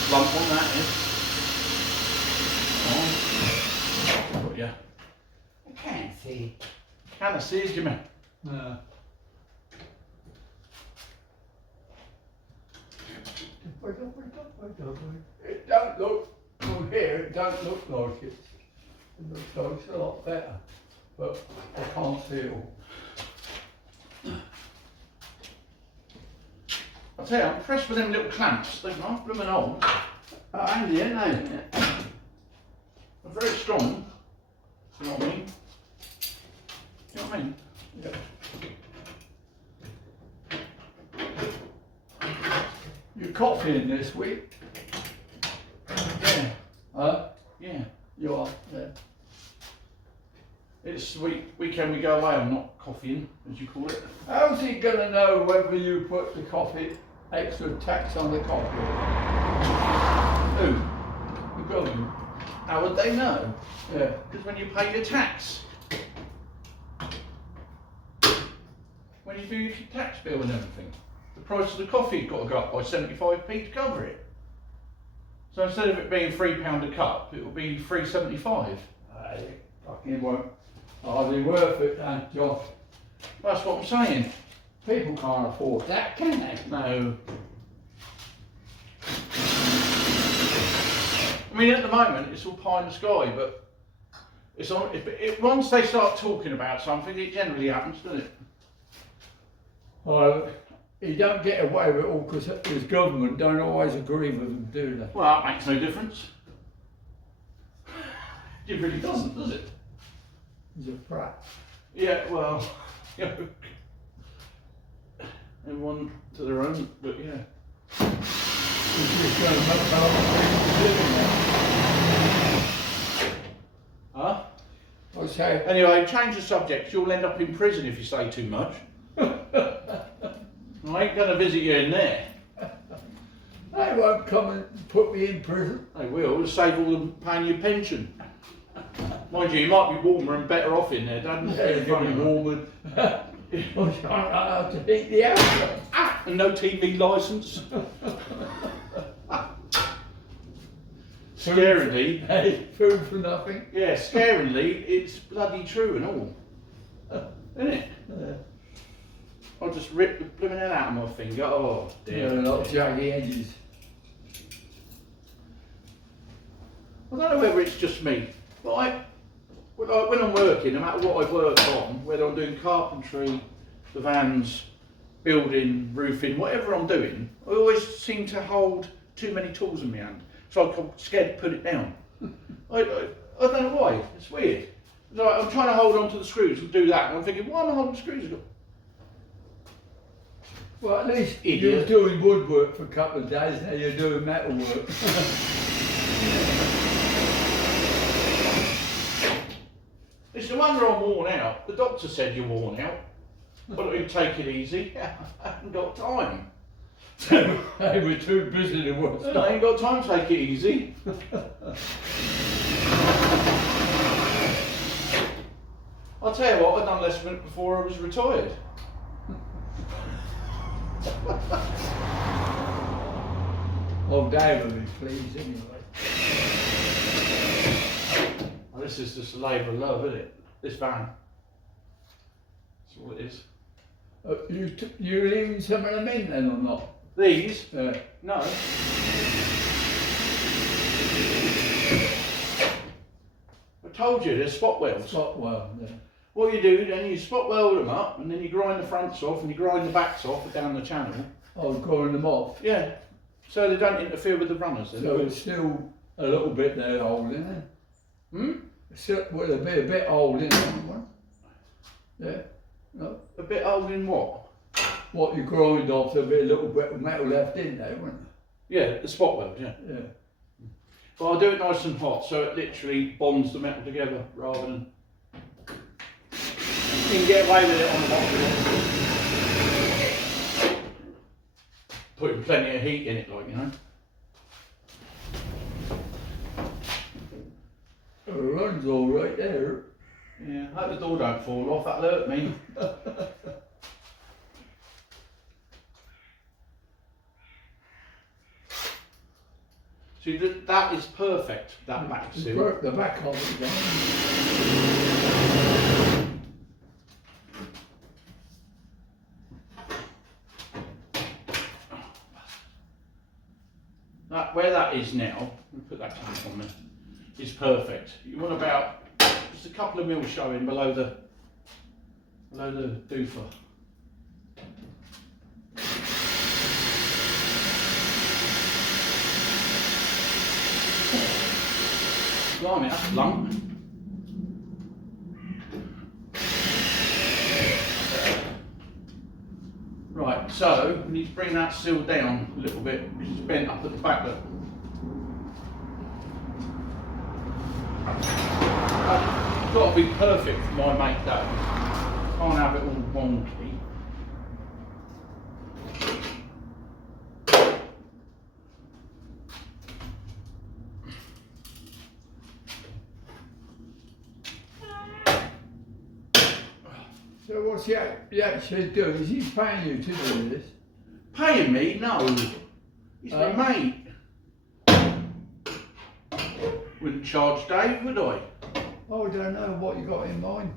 Lump on that is. Oh. Yeah. I can't see. Kind of sees you, man. No. It don't look, from here, it don't look like it. It looks like it's a lot better, but I can't see it all. I'll tell you, I'm impressed with them little clamps. They're not blooming old. Oh, handy, ain't they? They're very strong. You know what I mean? You know what I mean? Yeah. You coffeeing this week? Yeah. Huh? Yeah. You are, yeah. It's the weekend we go away. I'm not coffeeing, as you call it. How's he gonna know whether you put the coffee, extra tax on the coffee? Who? The government. How would they know? Yeah. Because when you pay your tax, when you do your tax bill and everything, the price of the coffee's got to go up by 75p to cover it. So instead of it being £3 a cup, it will be £3.75. Fucking won't hardly worth it, that Josh. That's what I'm saying. People can't afford that, can they? No. I mean, at the moment, it's all pie in the sky, but it's on. Once they start talking about something, it generally happens, doesn't it? Well, you don't get away with it all because his government don't always agree with them, do they? Well, that makes no difference. It really doesn't, does it? He's a prat. Yeah, well, you know, everyone to their own, but yeah. He's just going to make a lot of people living now. Huh? I say, Anyway, change the subject. You'll end up in prison if you say too much. I ain't going to visit you in there. they won't come and put me in prison. They will, to save all the paying your pension. Mind you might be warmer and better off in there, don't you? Yeah, it's going to be warm and I can't know how to heat the house. Ah, and no TV licence. Scarily, Hey, food for nothing. yeah, scarily, it's bloody true and all. Isn't it? Yeah. I'll just rip the blooming hell out of my finger. Oh, Yeah, dear. a lot of jaggy edges. I don't know whether it's just me, but when I'm working, no matter what I work on, whether I'm doing carpentry, the vans, building, roofing, whatever I'm doing, I always seem to hold too many tools in my hand. So I'm scared to put it down. I don't know why, it's weird. Like, I'm trying to hold on to the screws and do that, and I'm thinking, why am I holding the screws? Well, at least Idiot. you were doing woodwork for a couple of days, now you're doing metal work. It's no wonder I'm worn out. The doctor said you're worn out. But you take it easy. I haven't got time. They were too busy to work. I ain't got time to take it easy. I'll tell you what, I've done less than it before I was retired. Oh, Dave will be pleased anyway. Well, this is just a labour of love, isn't it? This van. That's all it is. You leaving some of them in then or not? These? Yeah. No. I told you, they're spot welds. Well, yeah. What you do, then you spot weld them up, and then you grind the fronts off, and you grind the backs off down the channel. Oh, growing them off. Yeah. So they don't interfere with the runners. So it's still a little bit there old, isn't it? Hmm? Still, well, it'll be a bit old, isn't it? Yeah. No. A bit old in what? what you grind off, there'll be a little bit of metal left in there, won't Yeah, the spot weld, yeah. there? Yeah. But I do it nice and hot, so it literally bonds the metal together rather than. You can get away with it on the hot. Putting plenty of heat in it, like, you know. The run's all right there. Yeah, hope the door don't fall off, that'll hurt me. See, that is perfect, that back It's seal. worked the back of it down. That, where that is now, we'll put that clamp on there, is perfect. You want about just a couple of mils showing below the doofer. Blimey, that's blunt. Right, so we need to bring that seal down a little bit because it's bent up at the back. Look. It's got to be perfect for my mate though. Can't have it all wonky. So what's he actually doing? Is he paying you to do this? Paying me? No. He's my mate. Wouldn't charge Dave, would I? Oh, I don't know what you got in mind.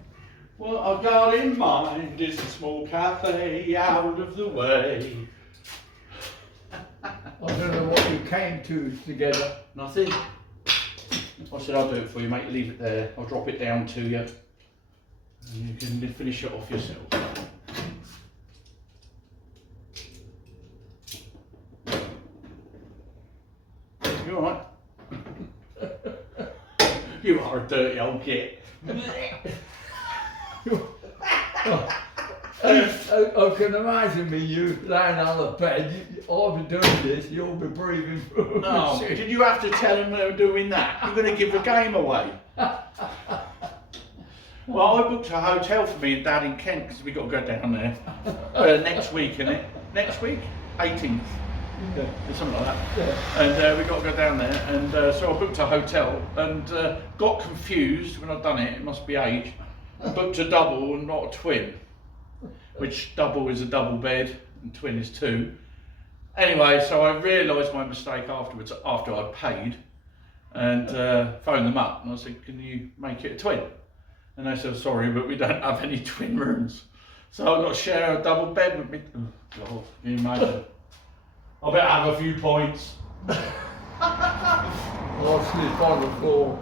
What I've got in mind is a small cafe out of the way. I don't know what you came to together. Nothing. I said I'll do it for you, mate. Leave it there. I'll drop it down to you. And you can finish it off yourself. You alright? You are a dirty old git. I can imagine you lying on the bed. I'll be doing this, you'll be breathing through. Oh, did you have to tell them they were doing that? You're going to give the game away. Well, I booked a hotel for me and Dad in Kent because we got to go down there next week, innit? Next week? 18th. Yeah, something like that. Yeah. And we got to go down there, and so I booked a hotel and got confused when I'd done it. It must be age. I booked a double and not a twin, which double is a double bed and twin is two. Anyway, so I realised my mistake afterwards after I'd paid, and phoned them up and I said, "Can you make it a twin?" And they said, "Sorry, but we don't have any twin rooms." So I've got to share a double bed with me. Oh, God, can you imagine? I better have a few points. I'll sleep on the floor.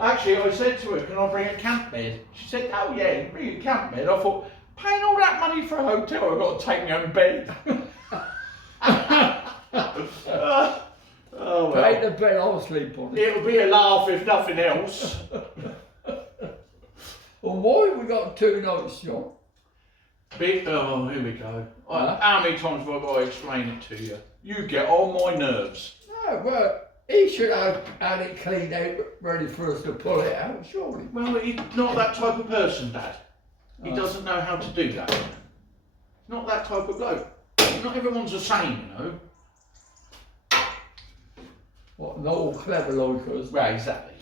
Actually, I said to her, "Can I bring a camp bed?" She said, "Oh yeah, you can bring a camp bed." I thought, paying all that money for a hotel, I've got to take my own bed. Oh, well. Take the bed, I'll sleep on it. It'll be a laugh if nothing else. Well, why have we got 2 nights, John? Oh, here we go. How many times have I got to explain it to you? You get on my nerves. No, well, he should have had it cleaned out, ready for us to pull it out, surely. Well, he's not that type of person, Dad. He doesn't know how to do that. Not that type of bloke. Not everyone's the same, you know. What, not all clever like us. Right, exactly.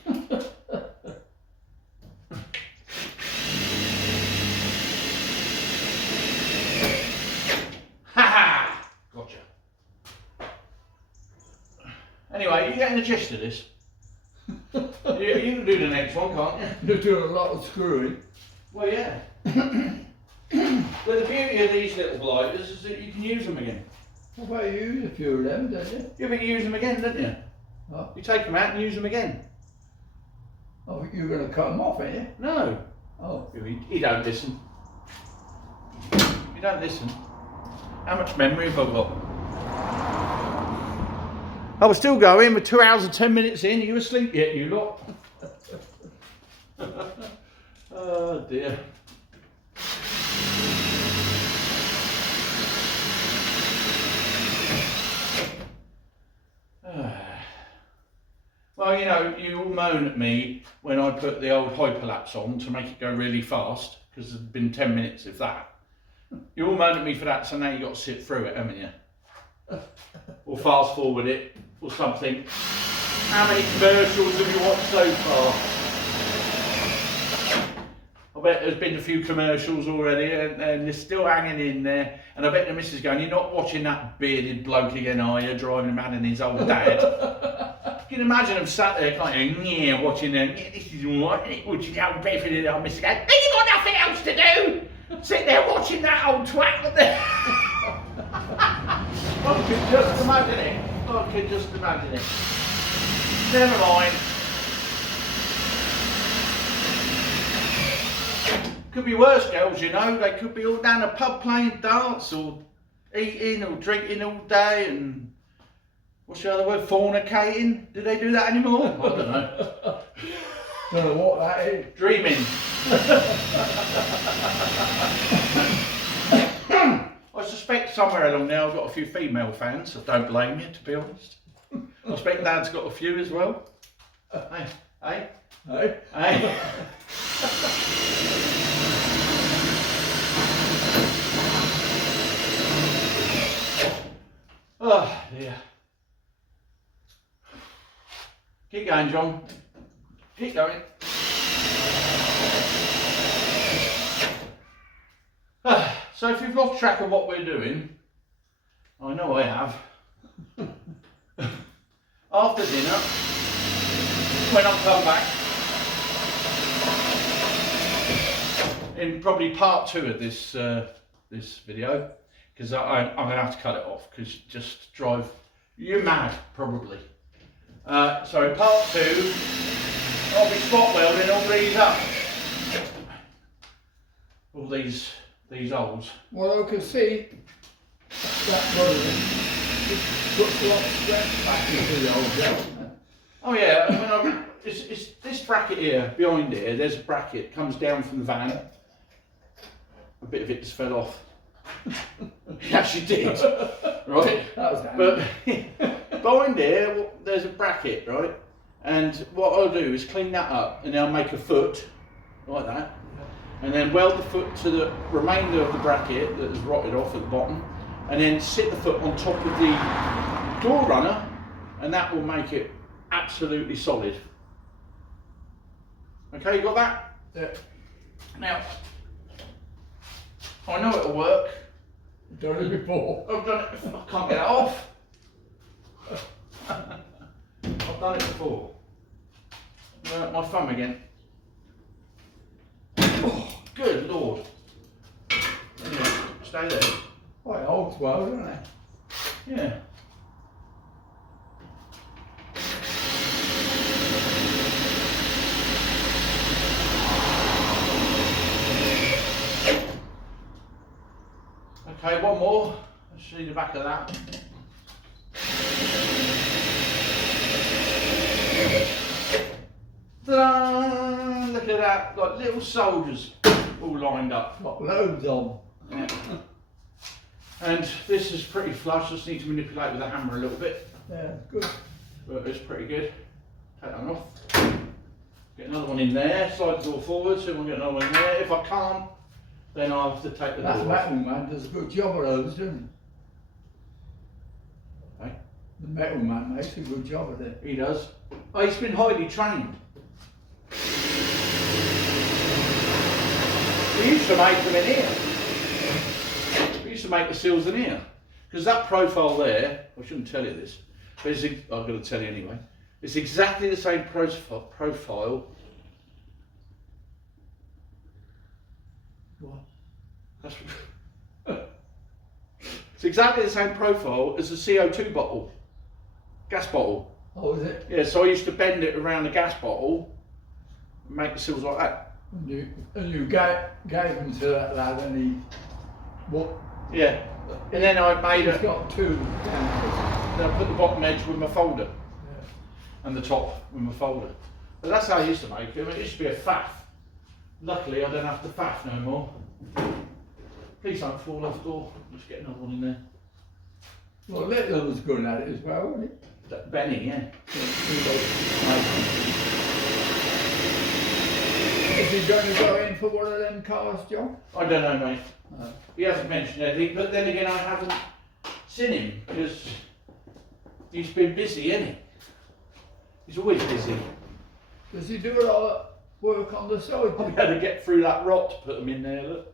Ha! Gotcha. Anyway, you getting the gist of this? you can do the next one, can't you? You're doing a lot of screwing. Well, yeah. Well, the beauty of these little blighters is that you can use them again. How about you use a few of them, don't you? You can use them again, don't you? Huh? You take them out and use them again. Oh, you're going to cut them off, ain't you? No. Oh. He don't listen. You don't listen. How much memory have I got? I was still going. We're 2 hours and 10 minutes in. Are you asleep yet, you lot? Oh dear. you all moan at me when I put the old hyperlapse on to make it go really fast, because there's been 10 minutes of that. You all moan at me for that, so now you've got to sit through it, haven't you? Or fast forward it, or something. How many commercials have you watched so far? I bet there's been a few commercials already, and they're still hanging in there. And I bet the missus is going, "You're not watching that bearded bloke again, are you? Driving a man and his old dad." You can imagine them sat there kind of, yeah, watching them. Yeah, this is what, watching the old Bedford and old Mr. Going, "Have you got nothing else to do? Sit there watching that old twat up there." I can just imagine it. I can just imagine it. Never mind. Could be worse, girls, you know. They could be all down a pub playing darts or eating or drinking all day and what's the other word? Fornicating? Do they do that anymore? I don't know. Don't know what that is. Dreaming. I suspect somewhere along there I've got a few female fans. I don't blame you, to be honest. I suspect Dad's got a few as well. Hey, hey, Hey? hey. Oh dear. Keep going, John. Keep going. So if you've lost track of what we're doing, I know I have. After dinner, when I come back, in probably part 2 of this this video, because I'm going to have to cut it off because it just drive you mad probably. So in part 2, I'll be spot welding all these up, all these holes. Well, I can see that welding puts a lot of strength back into the old gel. Oh yeah, it's this bracket here, behind here, there's a bracket, comes down from the van. A bit of it just fell off. It actually did, right? That was But behind here, there's a bracket, right? And what I'll do is clean that up and then I'll make a foot, like that. And then weld the foot to the remainder of the bracket that has rotted off at the bottom. And then sit the foot on top of the door runner, and that will make it absolutely solid. Okay, you got that? Yeah. Now, I know it'll work. Done it before. I've done it before. I can't get it off. I've done it before. My thumb again. Oh, good Lord. Anyway, stay there. Quite old well, isn't it? Yeah. Okay, one more. Let's see the back of that. Ta-da! Look at that, like little soldiers all lined up. Got loads on. Yeah. And this is pretty flush, just need to manipulate with a hammer a little bit. Yeah, good. But it's pretty good. Take that off. Get another one in there, slide the door forward so we'll get another one in there. If I can't, then I'll have to take the That door off. metal man does a good job of those, doesn't he? Okay. The metal man makes a good job of it. He does. Oh, he's been highly trained. We used to make them in here. We used to make the sills in here. Because that profile there, I shouldn't tell you this, but I've got to tell you anyway. It's exactly the same profile. What? That's, it's exactly the same profile as a CO2 bottle, gas bottle. Oh, is it? Yeah, so I used to bend it around the gas bottle and make the sills like that. And you gave them to that lad and he, what? Yeah, and then I made He's it. got two. Then I put the bottom edge with my folder Yeah. and the top with my folder. But that's how I used to make them. It used to be a faff. Luckily, I don't have to faff no more. Please don't fall off the door. Let's get another one in there. Well, Little was good at it as well, wasn't he? Benny, yeah. Is he going to go in for one of them cars, John? I don't know, mate. No. He hasn't mentioned anything, but then again, I haven't seen him because he's been busy, hasn't he? He's always busy. Does he do a lot of work on the side? I had to get through that rot to put them in there, look.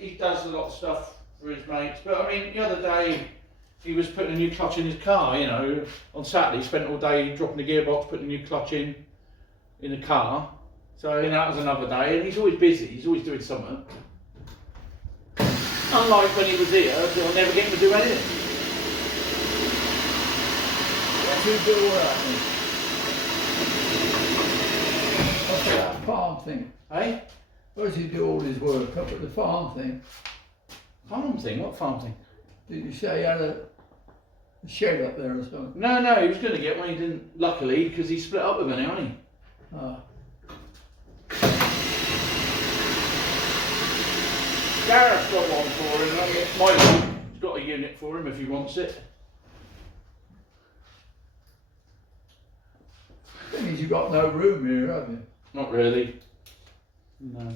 He does a lot of stuff for his mates, but I mean, the other day he was putting a new clutch in his car, you know. On Saturday, he spent all day dropping the gearbox, putting a new clutch in the car. So, you know, that was another day, and he's always busy, he's always doing something. Unlike when he was here, I'll never get him to do anything. What's he do all that? What's that farm thing? Eh? Where does he do all his work? Up at the farm thing? Farm thing? What farm thing? Did you say he had a shed up there or something? No, he was going to get one, he didn't, luckily, because he split up with her now, hasn't he? Ah. Gareth's got one for him, Michael's got a unit for him if he wants it. Thing is, you've got no room here, have you? Not really. No.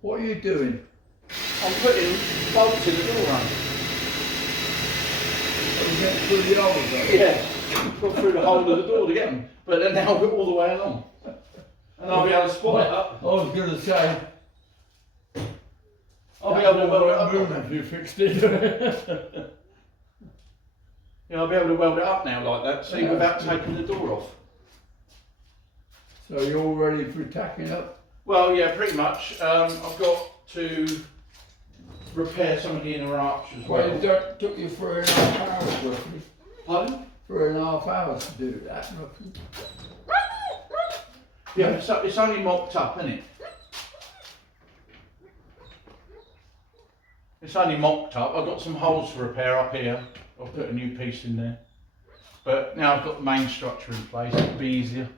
What are you doing? I'm putting bolts in the door run. Are you getting through the holes, are you? Yeah, got through the hole of the door to get them, but then now I'll go all the way along. And I'll be able to spot it up. I was going to say, I'll be able to weld it up. room if you fixed it. Yeah, I'll be able to weld it up now like that, see, Yeah. without taking the door off. So you're all ready for tacking up? Well, yeah, pretty much. I've got to repair some of the inner arch as Well, well. it took you 3.5 hours, roughly. Pardon? 3.5 hours to do that, roughly. Yeah, it's only mocked up, isn't it? It's only mocked up. I've got some holes to repair up here. I'll put a new piece in there. But now I've got the main structure in place, it'll be easier.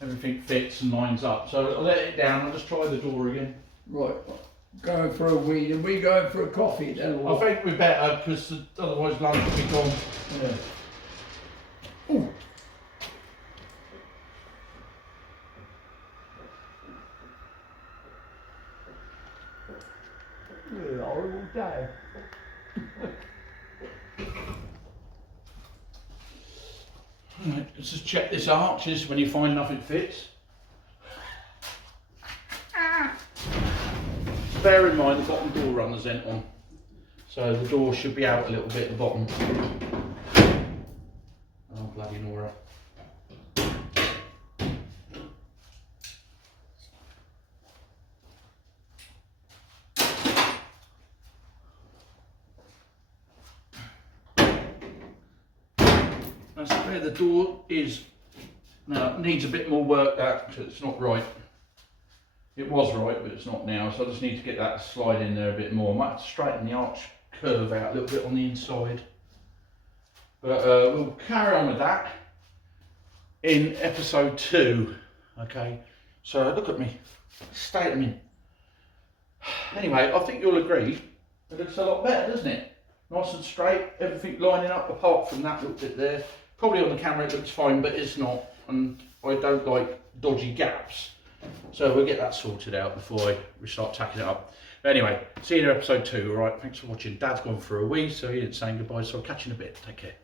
Everything fits and lines up. So I'll let it down, I'll just try the door again. Right, going for a weed, and we going for a coffee then or I what? think we better, because otherwise lunch will be gone. Yeah. Ooh. Yeah, horrible day. Right, let's just check this arches when you find nothing fits. Bear in mind the bottom door runners ain't on, so the door should be out a little bit at the bottom. Oh bloody Nora. That's where the door is. Now it needs a bit more work, that, because it's not right. It was right, but it's not now, so I just need to get that slide in there a bit more. I might have to straighten the arch curve out a little bit on the inside. But we'll carry on with that in episode 2. Okay, so look at me, state I'm in. Anyway, I think you'll agree, it looks a lot better, doesn't it? Nice and straight, everything lining up apart from that little bit there. Probably on the camera it looks fine, but it's not, and I don't like dodgy gaps. So we'll get that sorted out before we start tacking it up. But anyway, see you in episode 2, alright? Thanks for watching. Dad's gone for a wee, so he ain't saying goodbye, so I'll catch you in a bit. Take care.